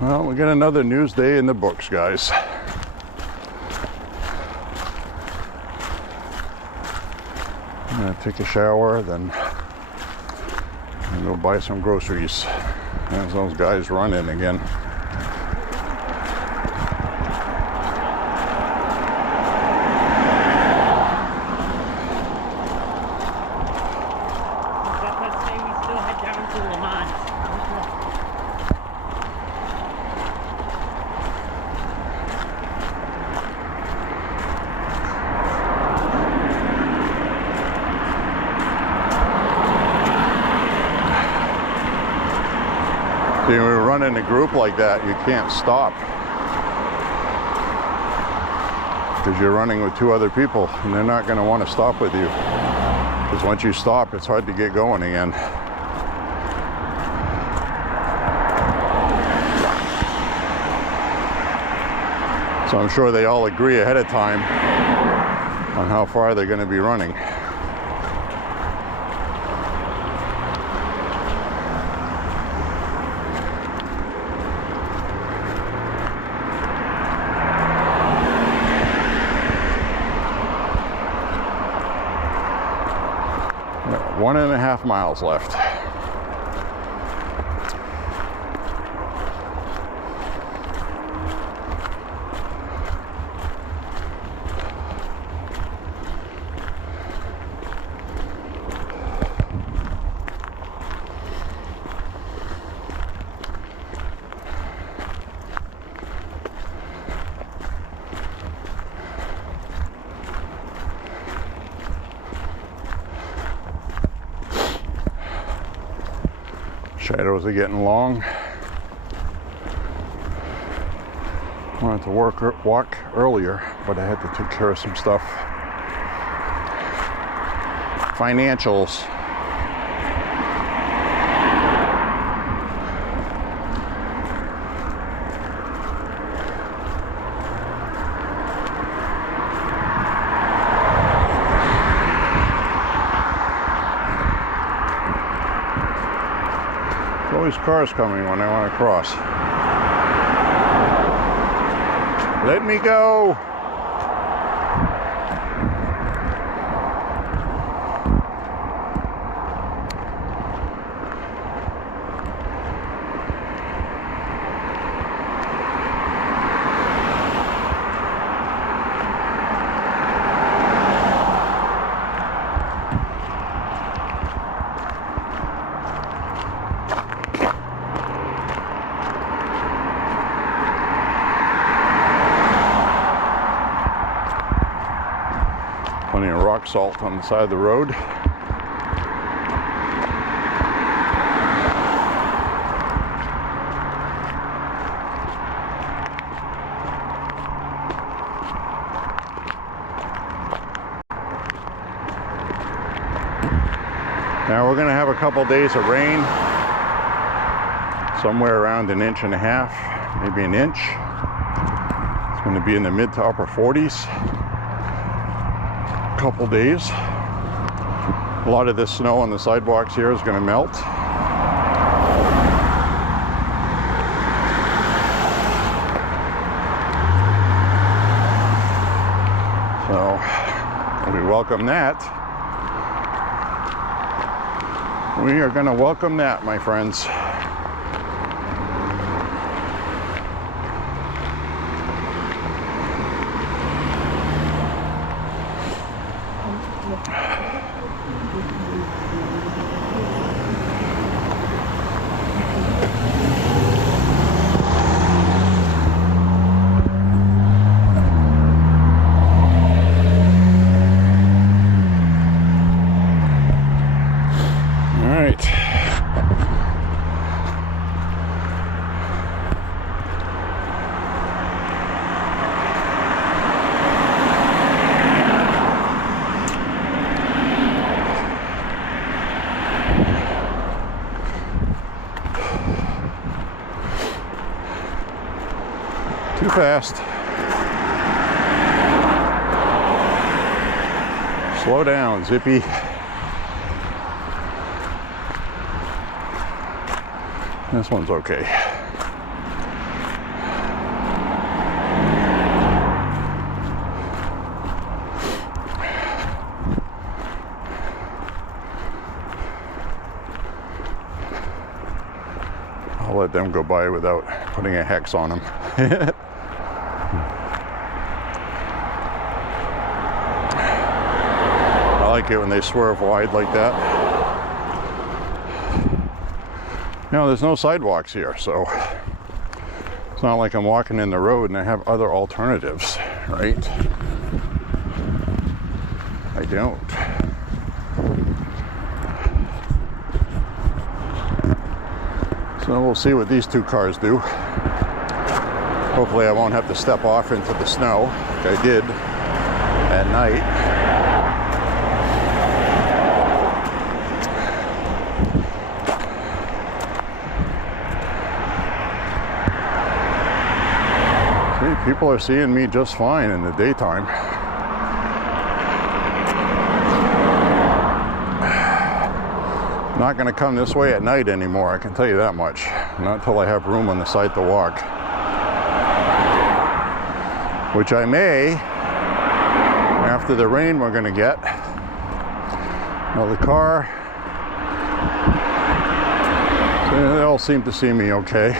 Well, we got another news day in the books, guys. I'm gonna take a shower, then I'm gonna go buy some groceries. There's those guys running again. See, when we run in a group like that, you can't stop because you're running with two other people and they're not going to want to stop with you, because once you stop, it's hard to get going again. So I'm sure they all agree ahead of time on how far they're going to be running. 1.5 miles left. Shadows are getting long. I wanted to walk earlier, but I had to take care of some stuff. Financials. Always cars coming when I want to cross. Let me go. Plenty of rock salt on the side of the road. Now we're going to have a couple days of rain, somewhere around 1.5 inches, maybe an inch. It's going to be in the mid to upper 40s. Couple days. A lot of this snow on the sidewalks here is going to melt. So we welcome that. We are going to welcome that, my friends. Too fast. Slow down, Zippy. This one's okay. I'll let them go by without putting a hex on them. I like it when they swerve wide like that. You know, there's no sidewalks here, so it's not like I'm walking in the road and I have other alternatives, right? I don't. So we'll see what these two cars do. Hopefully I won't have to step off into the snow like I did at night. People are seeing me just fine in the daytime. Not going to come this way at night anymore, I can tell you that much. Not until I have room on the side to walk. Which I may, after the rain we're going to get. Another car. So they all seem to see me okay.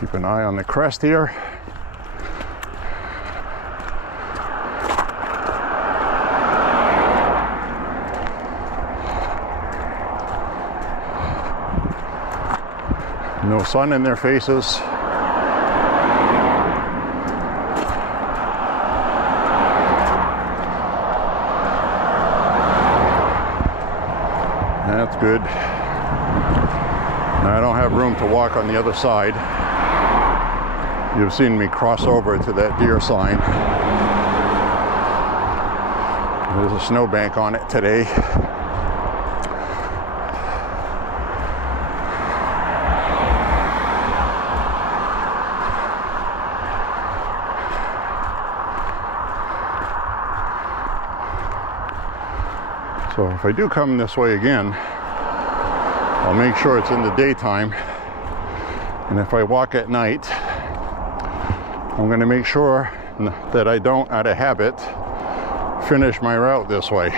Keep an eye on the crest here. No sun in their faces. That's good. Now I don't have room to walk on the other side. You've seen me cross over to that deer sign. There's a snowbank on it today. So if I do come this way again, I'll make sure it's in the daytime. And if I walk at night, I'm going to make sure that I don't, out of habit, finish my route this way.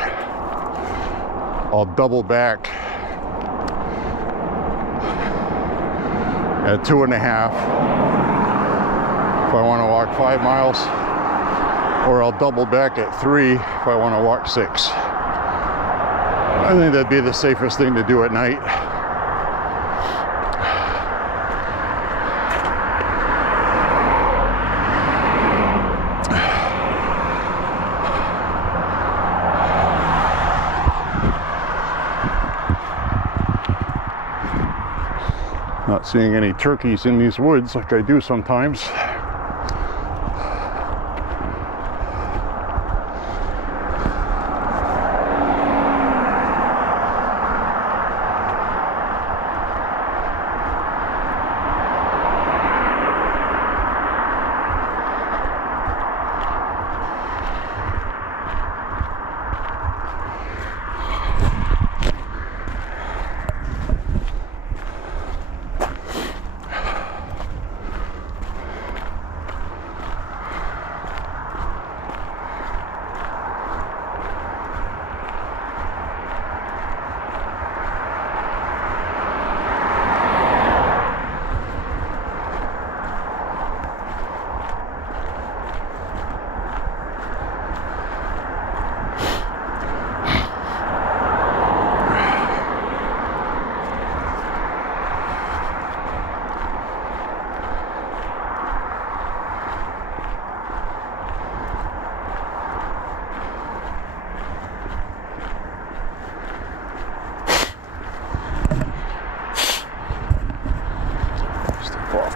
I'll double back at 2.5 if I want to walk 5 miles, or I'll double back at 3 if I want to walk 6. I think that'd be the safest thing to do at night. Not seeing any turkeys in these woods like I do sometimes.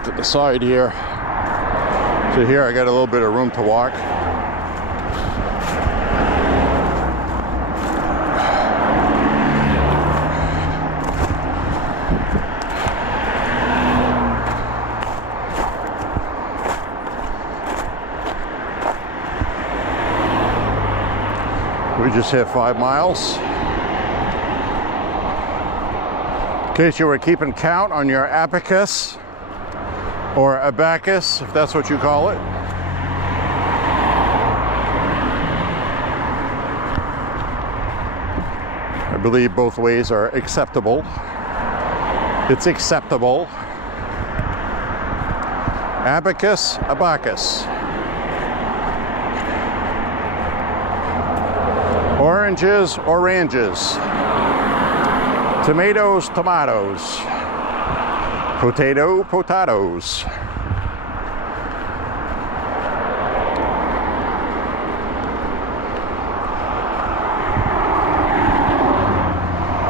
To the side here. So here I got a little bit of room to walk. We just hit 5 miles. In case you were keeping count on your abacus, or abacus, if that's what you call it. I believe both ways are acceptable. It's acceptable. Abacus, abacus. Oranges, oranges. Tomatoes, tomatoes. Potato, potatoes.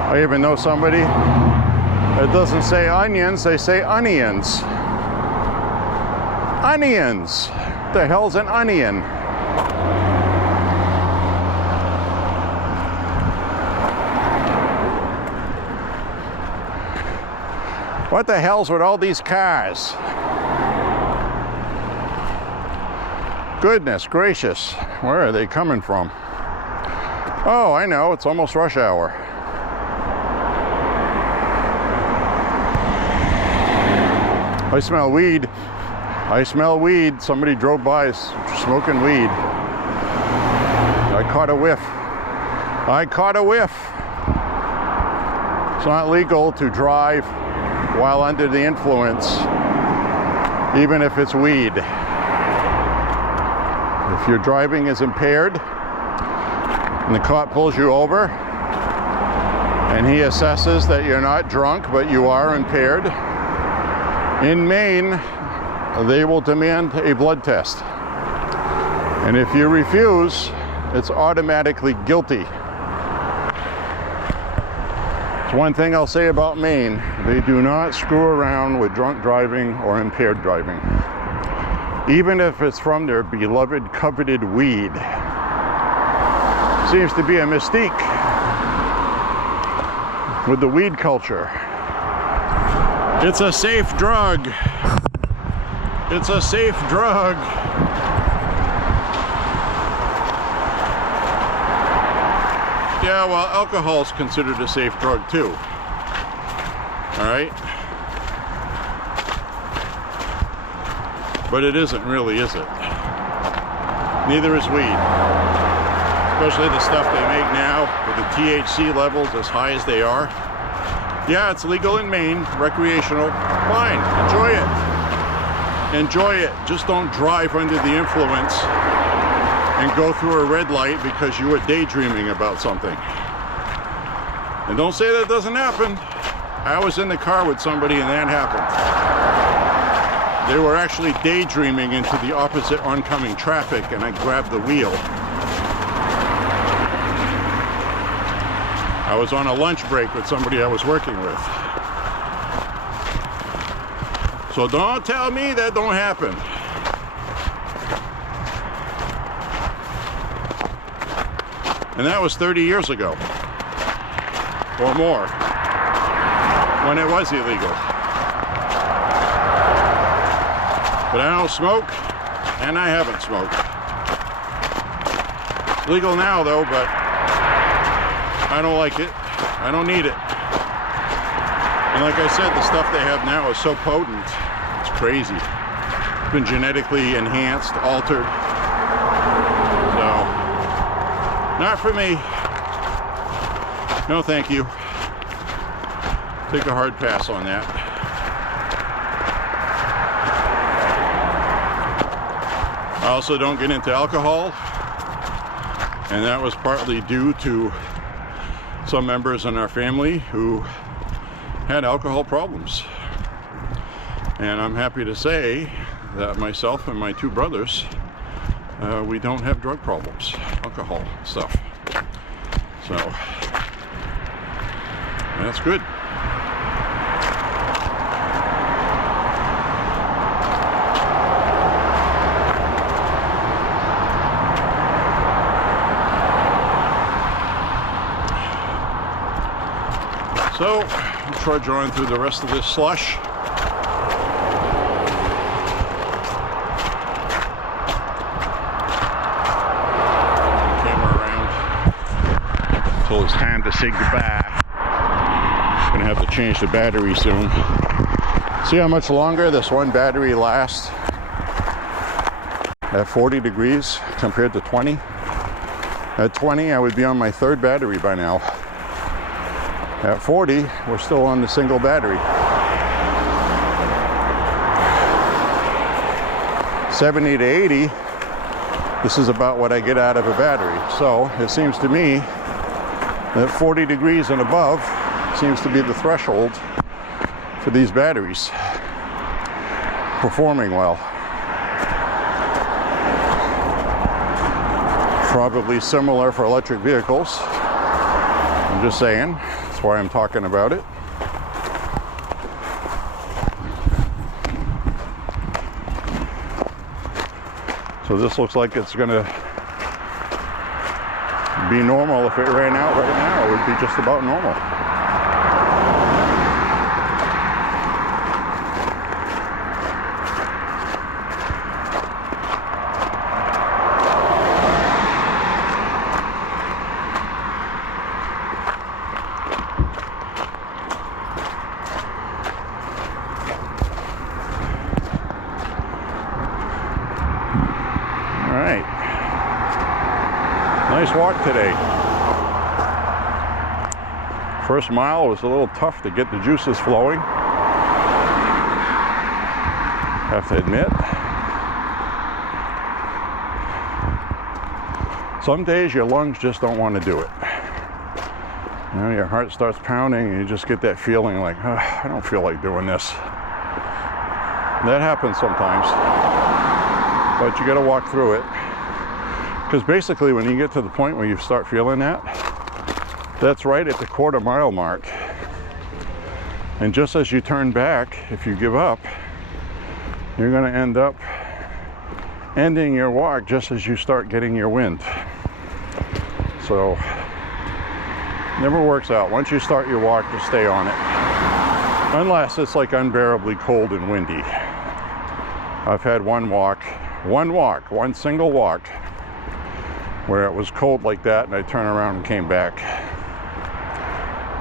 I even know somebody that doesn't say onions, they say onions. Onions. What the hell's an onion? What the hell's with all these cars? Goodness gracious, where are they coming from? Oh, I know, it's almost rush hour. I smell weed. I smell weed. Somebody drove by smoking weed. I caught a whiff. I caught a whiff. It's not legal to drive while under the influence, even if it's weed. If your driving is impaired and the cop pulls you over and he assesses that you're not drunk but you are impaired, in Maine, they will demand a blood test. And if you refuse, it's automatically guilty. It's one thing I'll say about Maine: they do not screw around with drunk driving or impaired driving, even if it's from their beloved coveted weed. Seems to be a mystique with the weed culture. It's a safe drug. It's a safe drug. Yeah, well, alcohol is considered a safe drug too. All right? But it isn't really, is it? Neither is weed. Especially the stuff they make now with the THC levels as high as they are. Yeah, it's legal in Maine, recreational. Fine, enjoy it. Enjoy it. Just don't drive under the influence and go through a red light because you were daydreaming about something. And don't say that doesn't happen. I was in the car with somebody and that happened. They were actually daydreaming into the opposite oncoming traffic and I grabbed the wheel. I was on a lunch break with somebody I was working with. So don't tell me that don't happen. And that was 30 years ago, or more, when it was illegal. But I don't smoke, and I haven't smoked. It's legal now though, but I don't like it. I don't need it. And like I said, the stuff they have now is so potent, it's crazy. It's been genetically enhanced, altered. So, not for me. No, thank you. Take a hard pass on that. I also don't get into alcohol, and that was partly due to some members in our family who had alcohol problems. And I'm happy to say that myself and my two brothers, we don't have drug problems, alcohol stuff. So that's good. So we'll trudge on through the rest of this slush. So it's time to say goodbye. Gonna have to change the battery soon. See how much longer this one battery lasts at 40 degrees compared to 20? At 20, I would be on my third battery by now. At 40, we're still on the single battery. 70 to 80, this is about what I get out of a battery. So it seems to me that 40 degrees and above seems to be the threshold for these batteries performing well. Probably similar for electric vehicles. I'm just saying, that's why I'm talking about it. So this looks like it's gonna be normal. If it ran out right now, it would be just about normal. right. Nice walk today. First mile was a little tough to get the juices flowing, have to admit. Some days your lungs just don't want to do it. You know, your heart starts pounding and you just get that feeling like, oh, I don't feel like doing this. That happens sometimes, but you got to walk through it. Because basically when you get to the point where you start feeling that, that's right at the quarter-mile mark. And just as you turn back, if you give up, you're going to end up ending your walk just as you start getting your wind. So, never works out. Once you start your walk, just stay on it. Unless it's like unbearably cold and windy. I've had one single walk, where it was cold like that and I turned around and came back.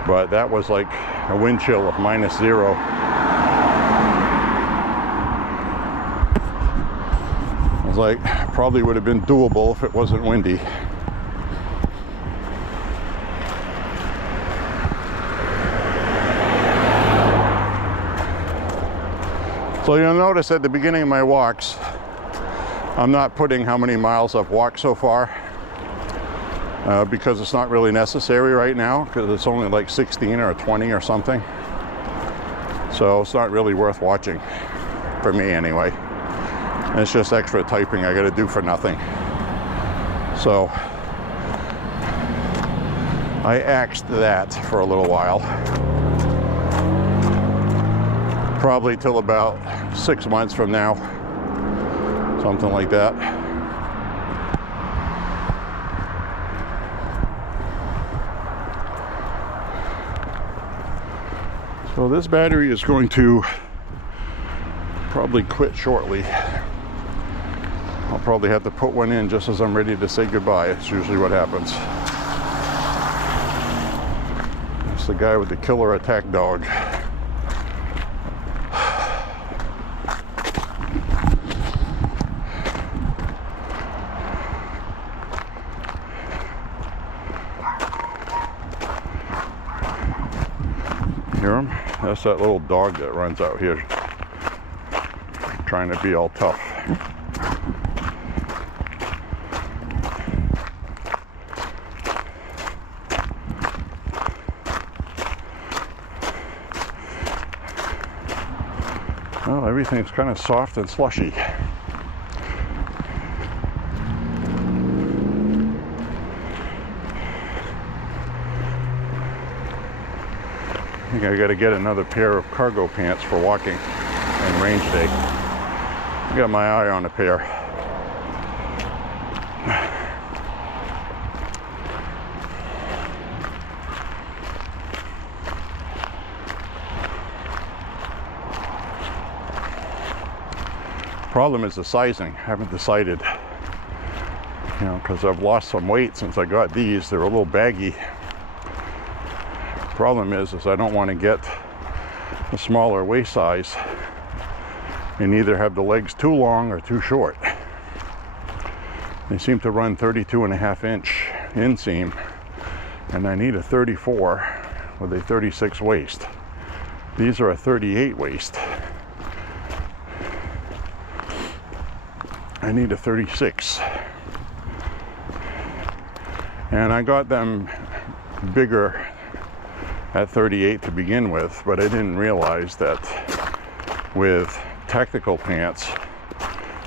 But that was like a wind chill of -0. I was like, probably would have been doable if it wasn't windy. So you'll notice at the beginning of my walks, I'm not putting how many miles I've walked so far. Because it's not really necessary right now, because it's only like 16 or 20 or something. So it's not really worth watching, for me anyway. And it's just extra typing I gotta do for nothing. So I axed that for a little while. Probably till about 6 months from now, something like that. So this battery is going to probably quit shortly. I'll probably have to put one in just as I'm ready to say goodbye. It's usually what happens. That's the guy with the killer attack dog. Hear him? That's that little dog that runs out here trying to be all tough. Well, everything's kind of soft and slushy. I think I got to get another pair of cargo pants for walking and range day. I got my eye on a pair. Problem is the sizing. I haven't decided, you know, because I've lost some weight since I got these. They're a little baggy. Problem is I don't want to get a smaller waist size and either have the legs too long or too short. They seem to run 32.5-inch inseam, and I need a 34 with a 36 waist. These are a 38 waist. I need a 36. And I got them bigger at 38 to begin with, but I didn't realize that with tactical pants,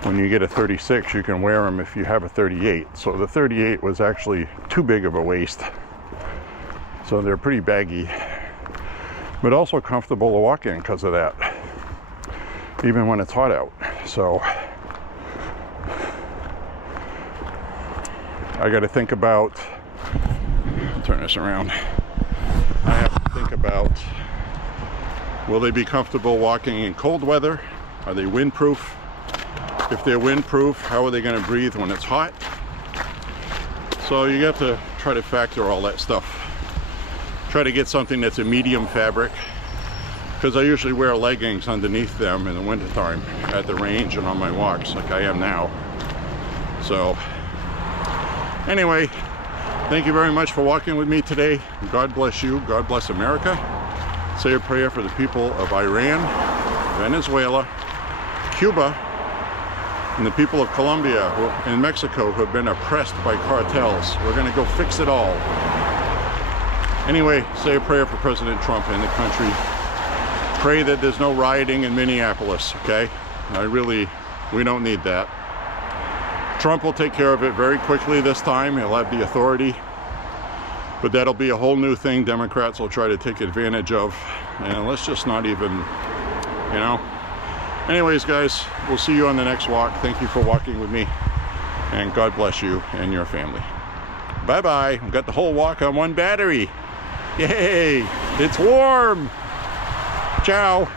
when you get a 36, you can wear them if you have a 38. So the 38 was actually too big of a waist. So they're pretty baggy, but also comfortable to walk in because of that, even when it's hot out. So I got to think about, turn this around. I have to think about, will they be comfortable walking in cold weather? Are they windproof? If they're windproof, how are they going to breathe when it's hot? So you have to try to factor all that stuff. Try to get something that's a medium fabric, because I usually wear leggings underneath them in the wintertime at the range and on my walks like I am now. So anyway, thank you very much for walking with me today. God bless you. God bless America. Say a prayer for the people of Iran, Venezuela, Cuba, and the people of Colombia and Mexico who have been oppressed by cartels. We're going to go fix it all. Anyway, say a prayer for President Trump and the country. Pray that there's no rioting in Minneapolis, okay? We don't need that. Trump will take care of it very quickly this time. He'll have the authority. But that'll be a whole new thing Democrats will try to take advantage of. And let's just not even, you know. Anyways, guys, we'll see you on the next walk. Thank you for walking with me. And God bless you and your family. Bye-bye. I've got the whole walk on one battery. Yay! It's warm! Ciao!